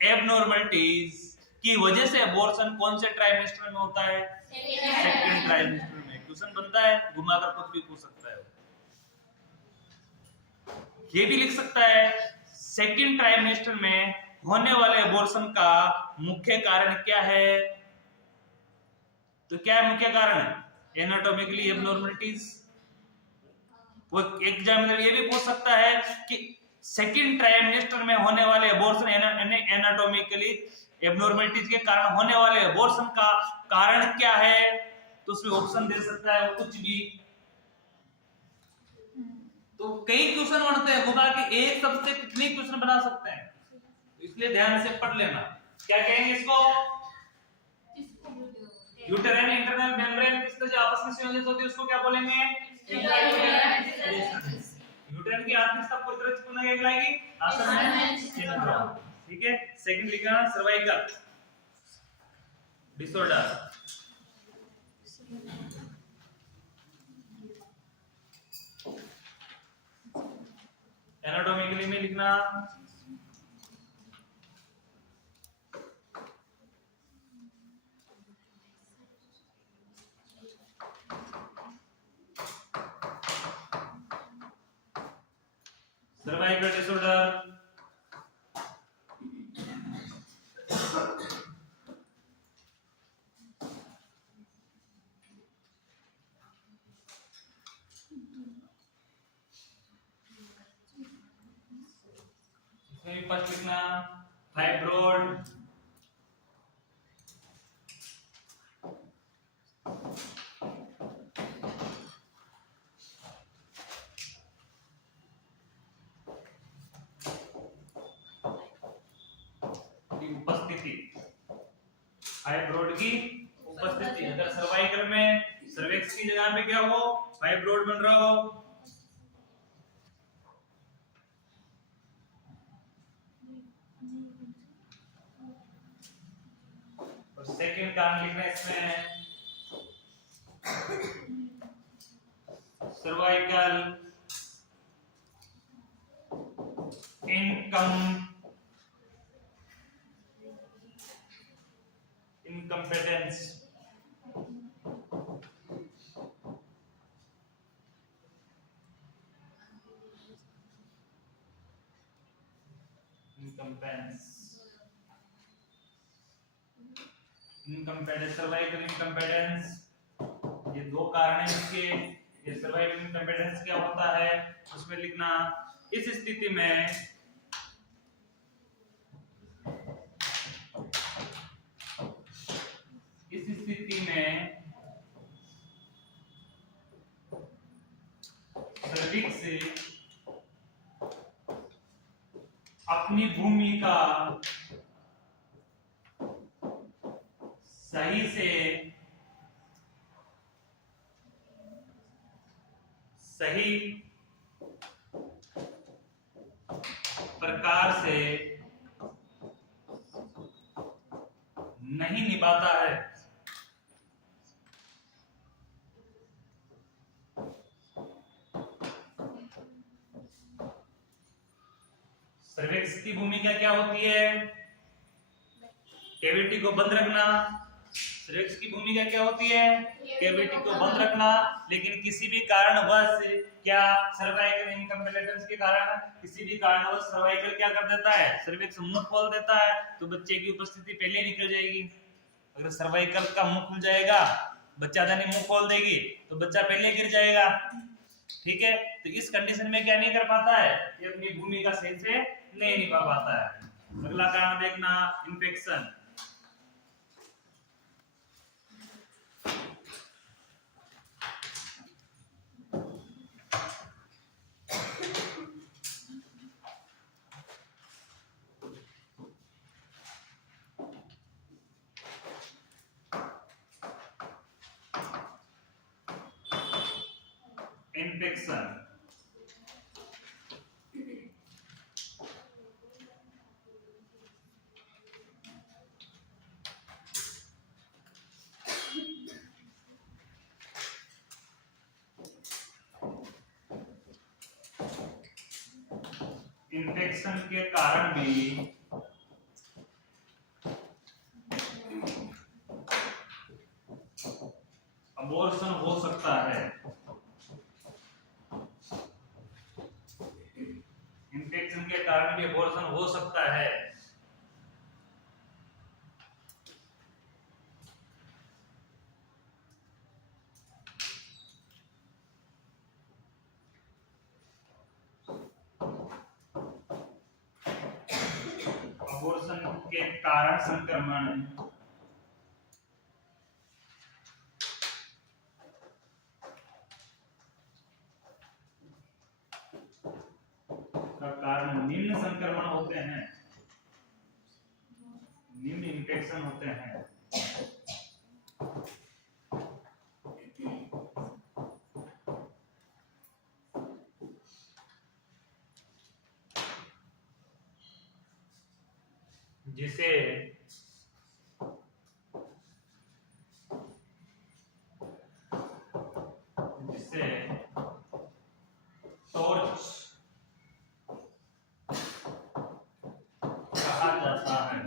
एब्नॉर्मलिटीज की वजह से अबॉर्शन कौन से ट्राइमेस्टर में होता है? सेकंड ट्राइमेस्टर में। क्वेश्चन बनता है, घुमाकर कुछ भी पूछ सकता है। ये भी लिख सकता है सेकंड ट्राइमेस्टर में होने वाले अबॉर्शन का मुख्य कारण क्या है? तो क्या है मुख्य कारण? Anatomically abnormalities. वो एग्जामिनर ये भी पूछ सकता है कि सेकंड ट्राइमेस्टर में होने वाले अबॉर्शन, एनाटॉमिकली एब्नॉर्मलिटीज के कारण होने वाले अबॉर्शन का कारण क्या है? तो उसमें ऑप्शन दे सकता है कुछ भी। तो कई क्वेश्चन बनते हैं, घुमा के एक सबसे कितने क्वेश्चन बना सकते हैं, इसलिए ध्यान से पढ़ लेना। क्या कहेंगे इसको? यूटेराइन इंटरनल मेम्ब्रेन किस तरह से आपस में संयोजित होती है उसको क्या बोलेंगे? Intrauterine addition. यूटेराइन की आंतरिक सतह पूरी तरह चिपकना क्या कहलाएगी? आसनन सिंड्रोम। ठीक है। सेकंड लिखना सर्वाइकल डिसऑर्डर। एनाटॉमिकली में लिखना सर्वाइकल डिसऑर्डर। इसमें फर्स्ट लिखना फाइब्रोड, फाइब्रोड की उपस्थिति। अगर सर्वाइकल में सर्विक्स की जगह पे क्या हो, फाइब्रोड बन रहा हो। और सेकंड कारण लिखना है इसमें सर्वाइकल incompetence। इनकम्पेटेंस, सर्वाइकल इनकम्पेटेंस, ये दो कारण हैं इसके। ये सर्वाइकल इनकम्पेटेंस क्या होता है उसमें लिखना, इस स्थिति में सर्विक्स अपनी भूमिका सही से सही प्रकार से नहीं निभाता है। सर्विक्स की भूमिका क्या होती है, कैविटी को बंद रखना। सर्विक्स की भूमिका क्या होती है, कैविटी को बंद रखना। लेकिन किसी भी कारणवश क्या सर्वाइकल इनकम्पेटेंस के कारण किसी भी कारणवश सर्वाइकल क्या कर देता है, सर्विक्स मुंह खोल देता है, तो बच्चे की उपस्थिति पहले निकल जाएगी। अगर सर्वाइकल का मुंह खुल जाएगा, बच्चा दानी मुंह खोल देगी, तो बच्चा पहले गिर जाएगा। ठीक है, तो इस कंडीशन में क्या नहीं कर पाता है, ये अपनी भूमिका सही से नहीं निभा पाता है। अगला कारण देखना, इन्फेक्शन। इन्फेक्शन इन्फेक्शन के कारण भी अबॉर्शन हो सकता है। इन्फेक्शन के कारण भी अबॉर्शन हो सकता है। अबॉर्शन के कारण संक्रमण का कारण निम्न संक्रमण होते हैं, निम्न इन्फेक्शन होते हैं। जिसे टॉर्च कहा जाता है।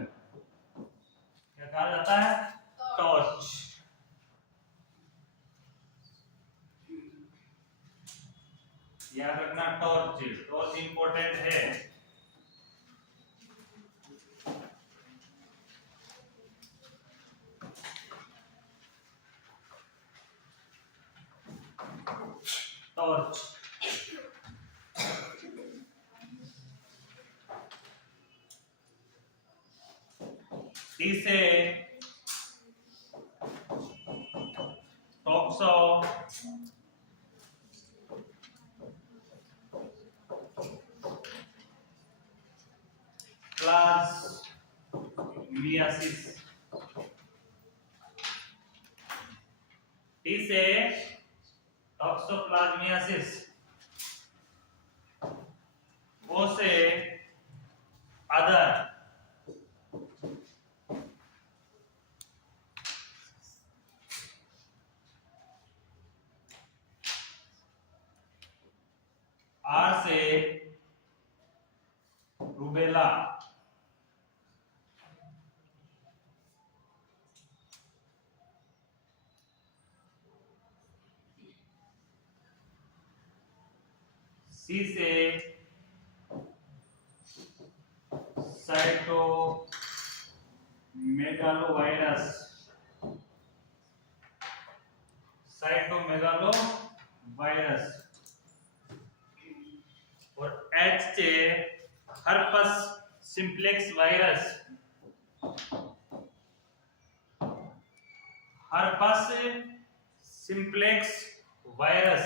क्या कहा जाता है, टॉर्च। याद रखना, टॉर्च, टॉर्च इंपॉर्टेंट है। टॉर्च इसे टॉक्सो प्लाज्मियासिस T से टॉक्सोप्लाज्मियासिस, O से अदर, R से रूबेला, C से साइटोमेगालोवायरस, और H से herpes simplex virus, herpes simplex virus.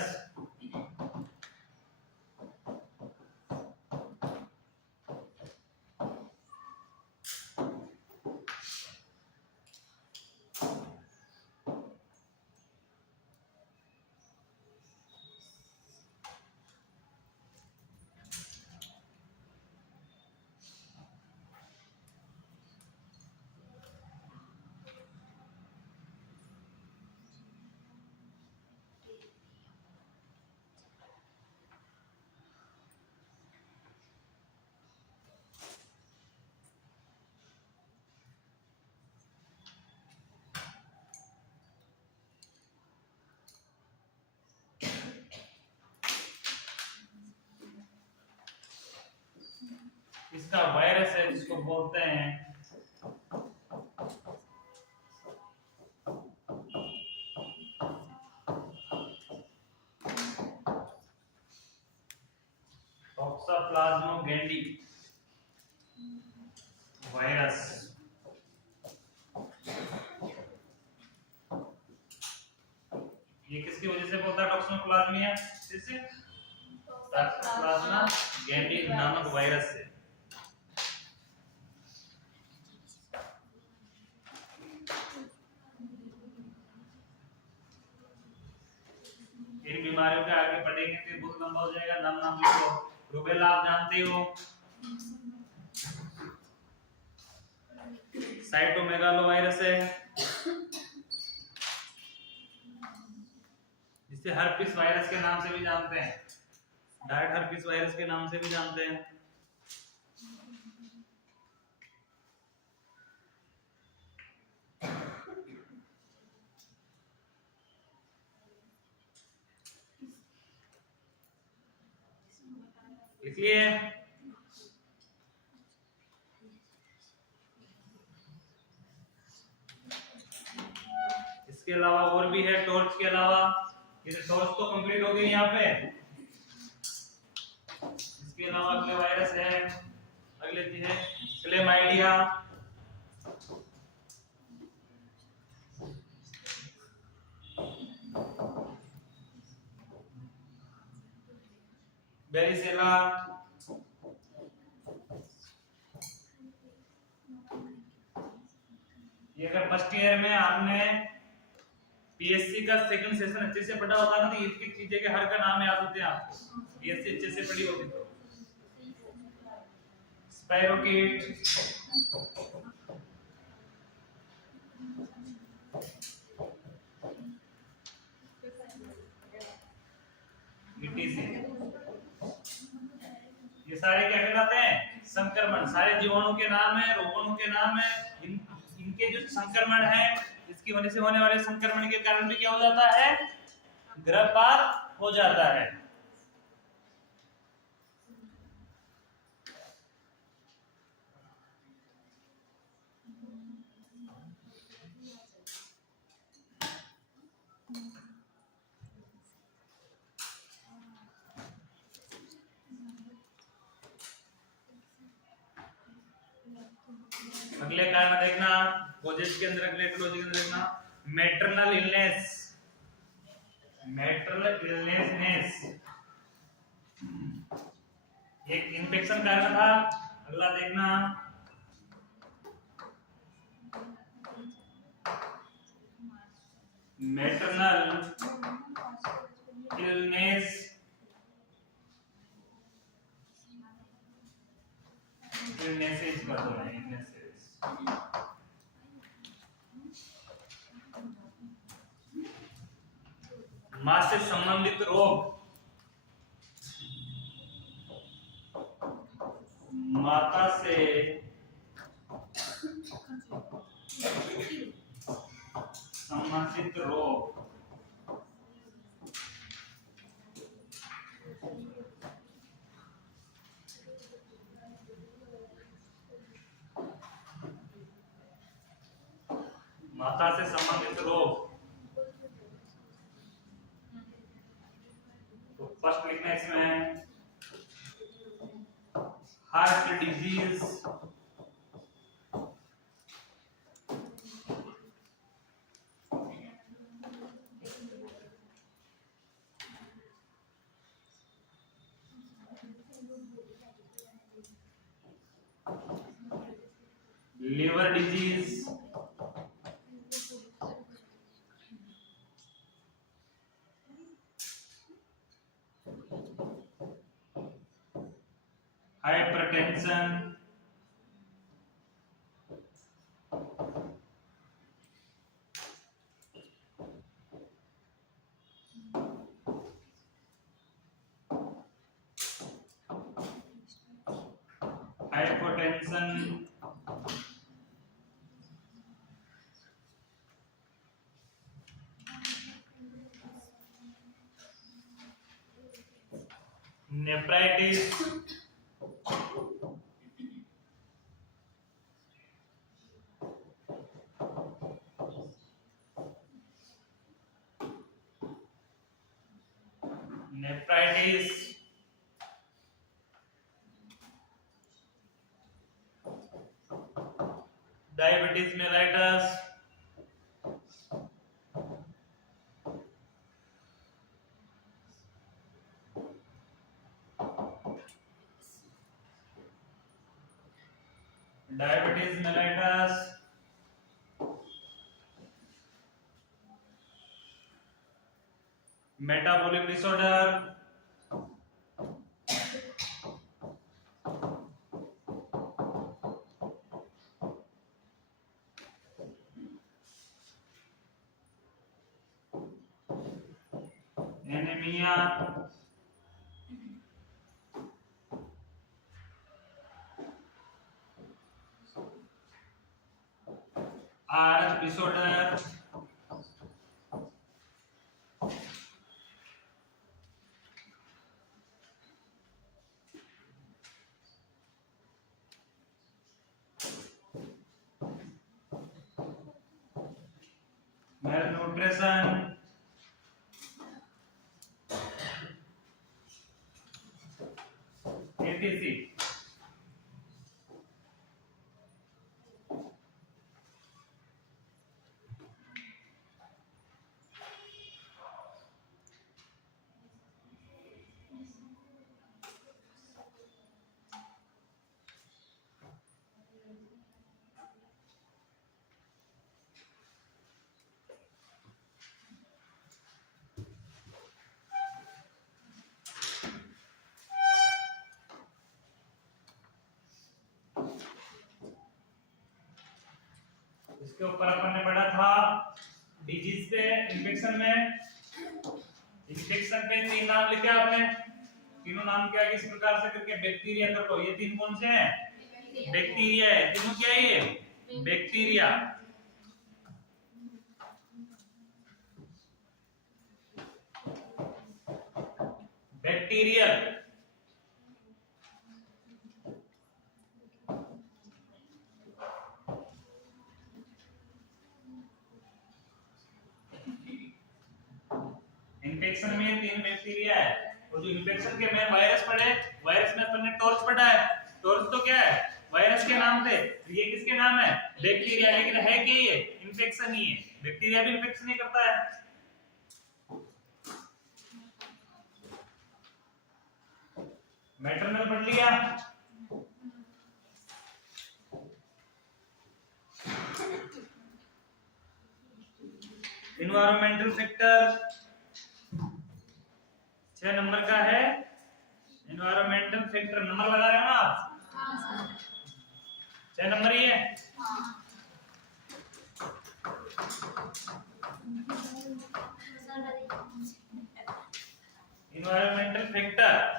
इसका वायरस है जिसको बोलते हैं टॉक्सोप्लाज्मोगेंडी वायरस। ये किसकी वजह से बोलता है टॉक्सोप्लाज्मिया? टॉक्सोप्लाज्मोगेंडी नामक वायरस से। इन बीमारियों के आगे पढ़ेंगे तो बहुत लंबा हो जाएगा। नाम लिखो। रूबेला आप जानते हो, साइटोमेगालोवायरस है जिसे हर्पिस वायरस के नाम से भी जानते हैं, डायरेक्ट हर्पिस वायरस के नाम से भी जानते हैं। इसलिए इसके अलावा और भी है टॉर्च के अलावा। ये टॉर्च तो कंप्लीट हो गई यहाँ पे। इसके अलावा अगले वायरस है, अगले चीज है क्लेमाइडिया, बेरिसेला, ये अगर फर्स्ट ईयर में आपने पीएससी का सेकंड सेशन अच्छे से पढ़ा होता ना तो इसकी चीजें के हर का नाम याद होते हैं आपको, पीएससी अच्छे से पढ़ी होती तो। स्पाइरोकीट, ईटीसी, ये सारे क्या कहलाते हैं? संक्रमण। सारे जीवाणु के नाम है, रोगाणु के नाम है। इनके जो संक्रमण है, इसकी वजह से होने वाले संक्रमण के कारण भी क्या हो जाता है? गर्भपात हो जाता है। अगले कारण देखना, कोजेज के अंदर, अगले क्लोज के अंदर देखना, मैटरनल इलनेस, मैटरनल इलनेस एक इन्फेक्शन कारण था। अगला देखना, मैटरनल इलनेस इलनेसेस कर दो ना, इलनेसेस। मां से संबंधित रोग, माता से संबंधित रोग, माता से संबंधित रोग। तो फर्स्ट लिखना है इसमें heart disease, liver disease, hypertension, hypotension, nephritis, nephritis, diabetes mellitus, diabetes mellitus, metabolic disorder, anaemia, आर्थ डिसऑर्डर, malnutrition, etc. इसके ऊपर अपन ने पढ़ा था डिजीज पे, इन्फेक्शन में। इन्फेक्शन पे 3 नाम लिखे आपने, तीनों नाम क्या किस प्रकार से करके बैक्टीरिया कर लो। ये 3 कौन से हैं? बैक्टीरिया है। तीनों क्या है? ये बैक्टीरिया। बैक्टीरियल, इन्फेक्शन में 3 बैक्टीरिया है। और जो इन्फेक्शन के मेन वायरस पढ़े, वायरस में अपन ने टॉर्च पढ़ा है। टॉर्च तो क्या है? वायरस के नाम थे। ये किसके नाम है? बैक्टीरिया। लेकिन है क्या ये? इन्फेक्शन ही है। बैक्टीरिया भी इन्फेक्शन ही करता है। मैटरनल पढ़ लिया। इन्वायरमेंटल फैक्टर 6 नंबर का है इन्वायरमेंटल फैक्टर। नंबर लगा रहे हो ना आप? हाँ 6 नंबर ही है। इन्वायरमेंटल फैक्टर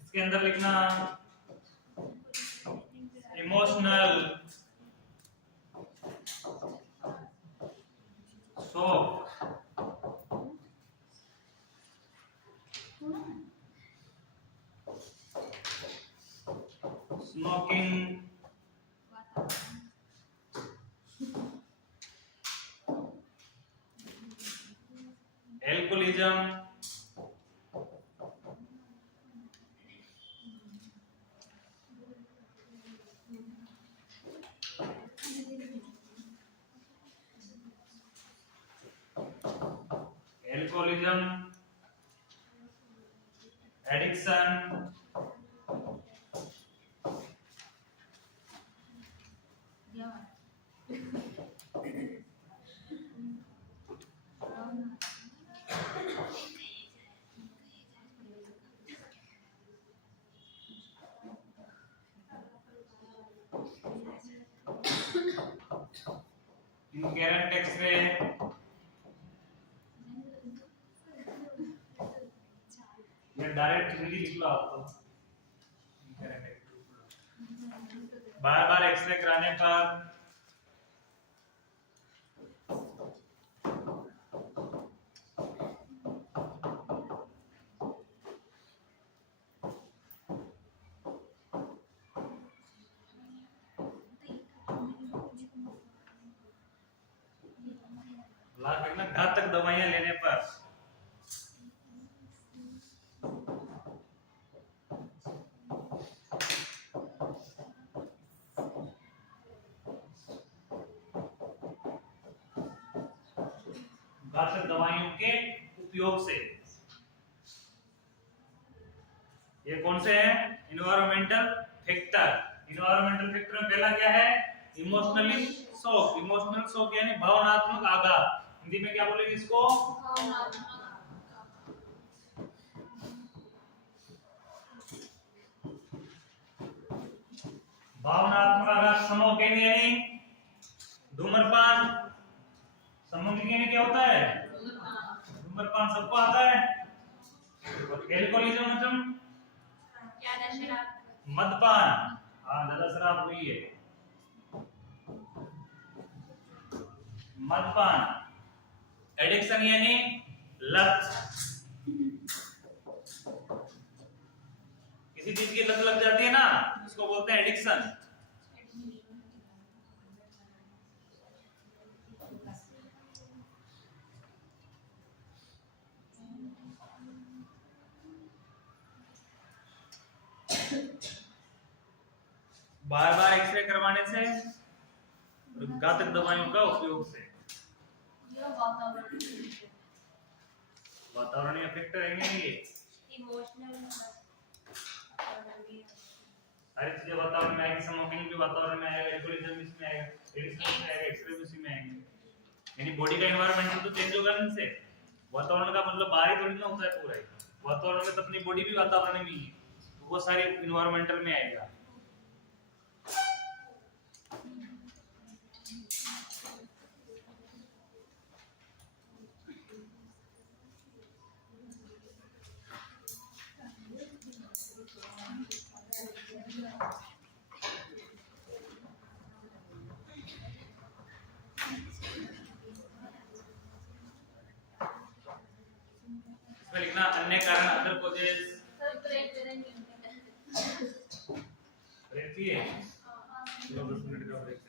इसके अंदर लिखना emotional shock, smoking, alcoholism, addiction, inherent x-ray, या डायरेक्ट हिंदी लिख लो आप तो। बार बार एक्सरे कराने पर घातक दवाइयां लेने पर घातक दवाइयों के उपयोग से। ये कौन से हैं? Environmental factor. इन्वायरमेंटल फैक्टर में पहला क्या है? Emotionally shock. इमोशनल शॉक यानी भावनात्मक आघात। हिंदी में क्या बोलेंगे इसको? भावनात्मक आघात। स्मोकिंग यानी धूम्रपान। स्मोकिंग यानी क्या होता है? धूम्रपान सबको आता है। एल्कोहलिज्म मतलब मदपान। हाँ ज्यादा शराब हुई है। मदपान। एडिक्शन यानी लत। किसी चीज की लत लग जाती है ना, उसको बोलते हैं एडिक्शन। बार बार एक्सरे करवाने से और घातक दवाइयों का उपयोग से। वातावरणीय फैक्टर है ये। सारी चीजें वातावरण में आएगी। स्मोकिंग भी वातावरण में आएगा, एल्कोहलिज्म भी इसमें आएगा, एडिक्शन में आएगा, एक्सरे भी उसी में आएंगे। यानी बॉडी का एनवायरनमेंट तो चेंज होगा इनसे। वातावरण का मतलब बाहर ही थोड़ी ना होता है पूरा ही। वातावरण में तो अपनी बॉडी भी वातावरण में ही है, तो वो सारी एनवायरमेंटल में आएगा। लिखना अन्य कारण अदर कोजेस। ब्रेक चाहिए? चलो 10 मिनट का ब्रेक।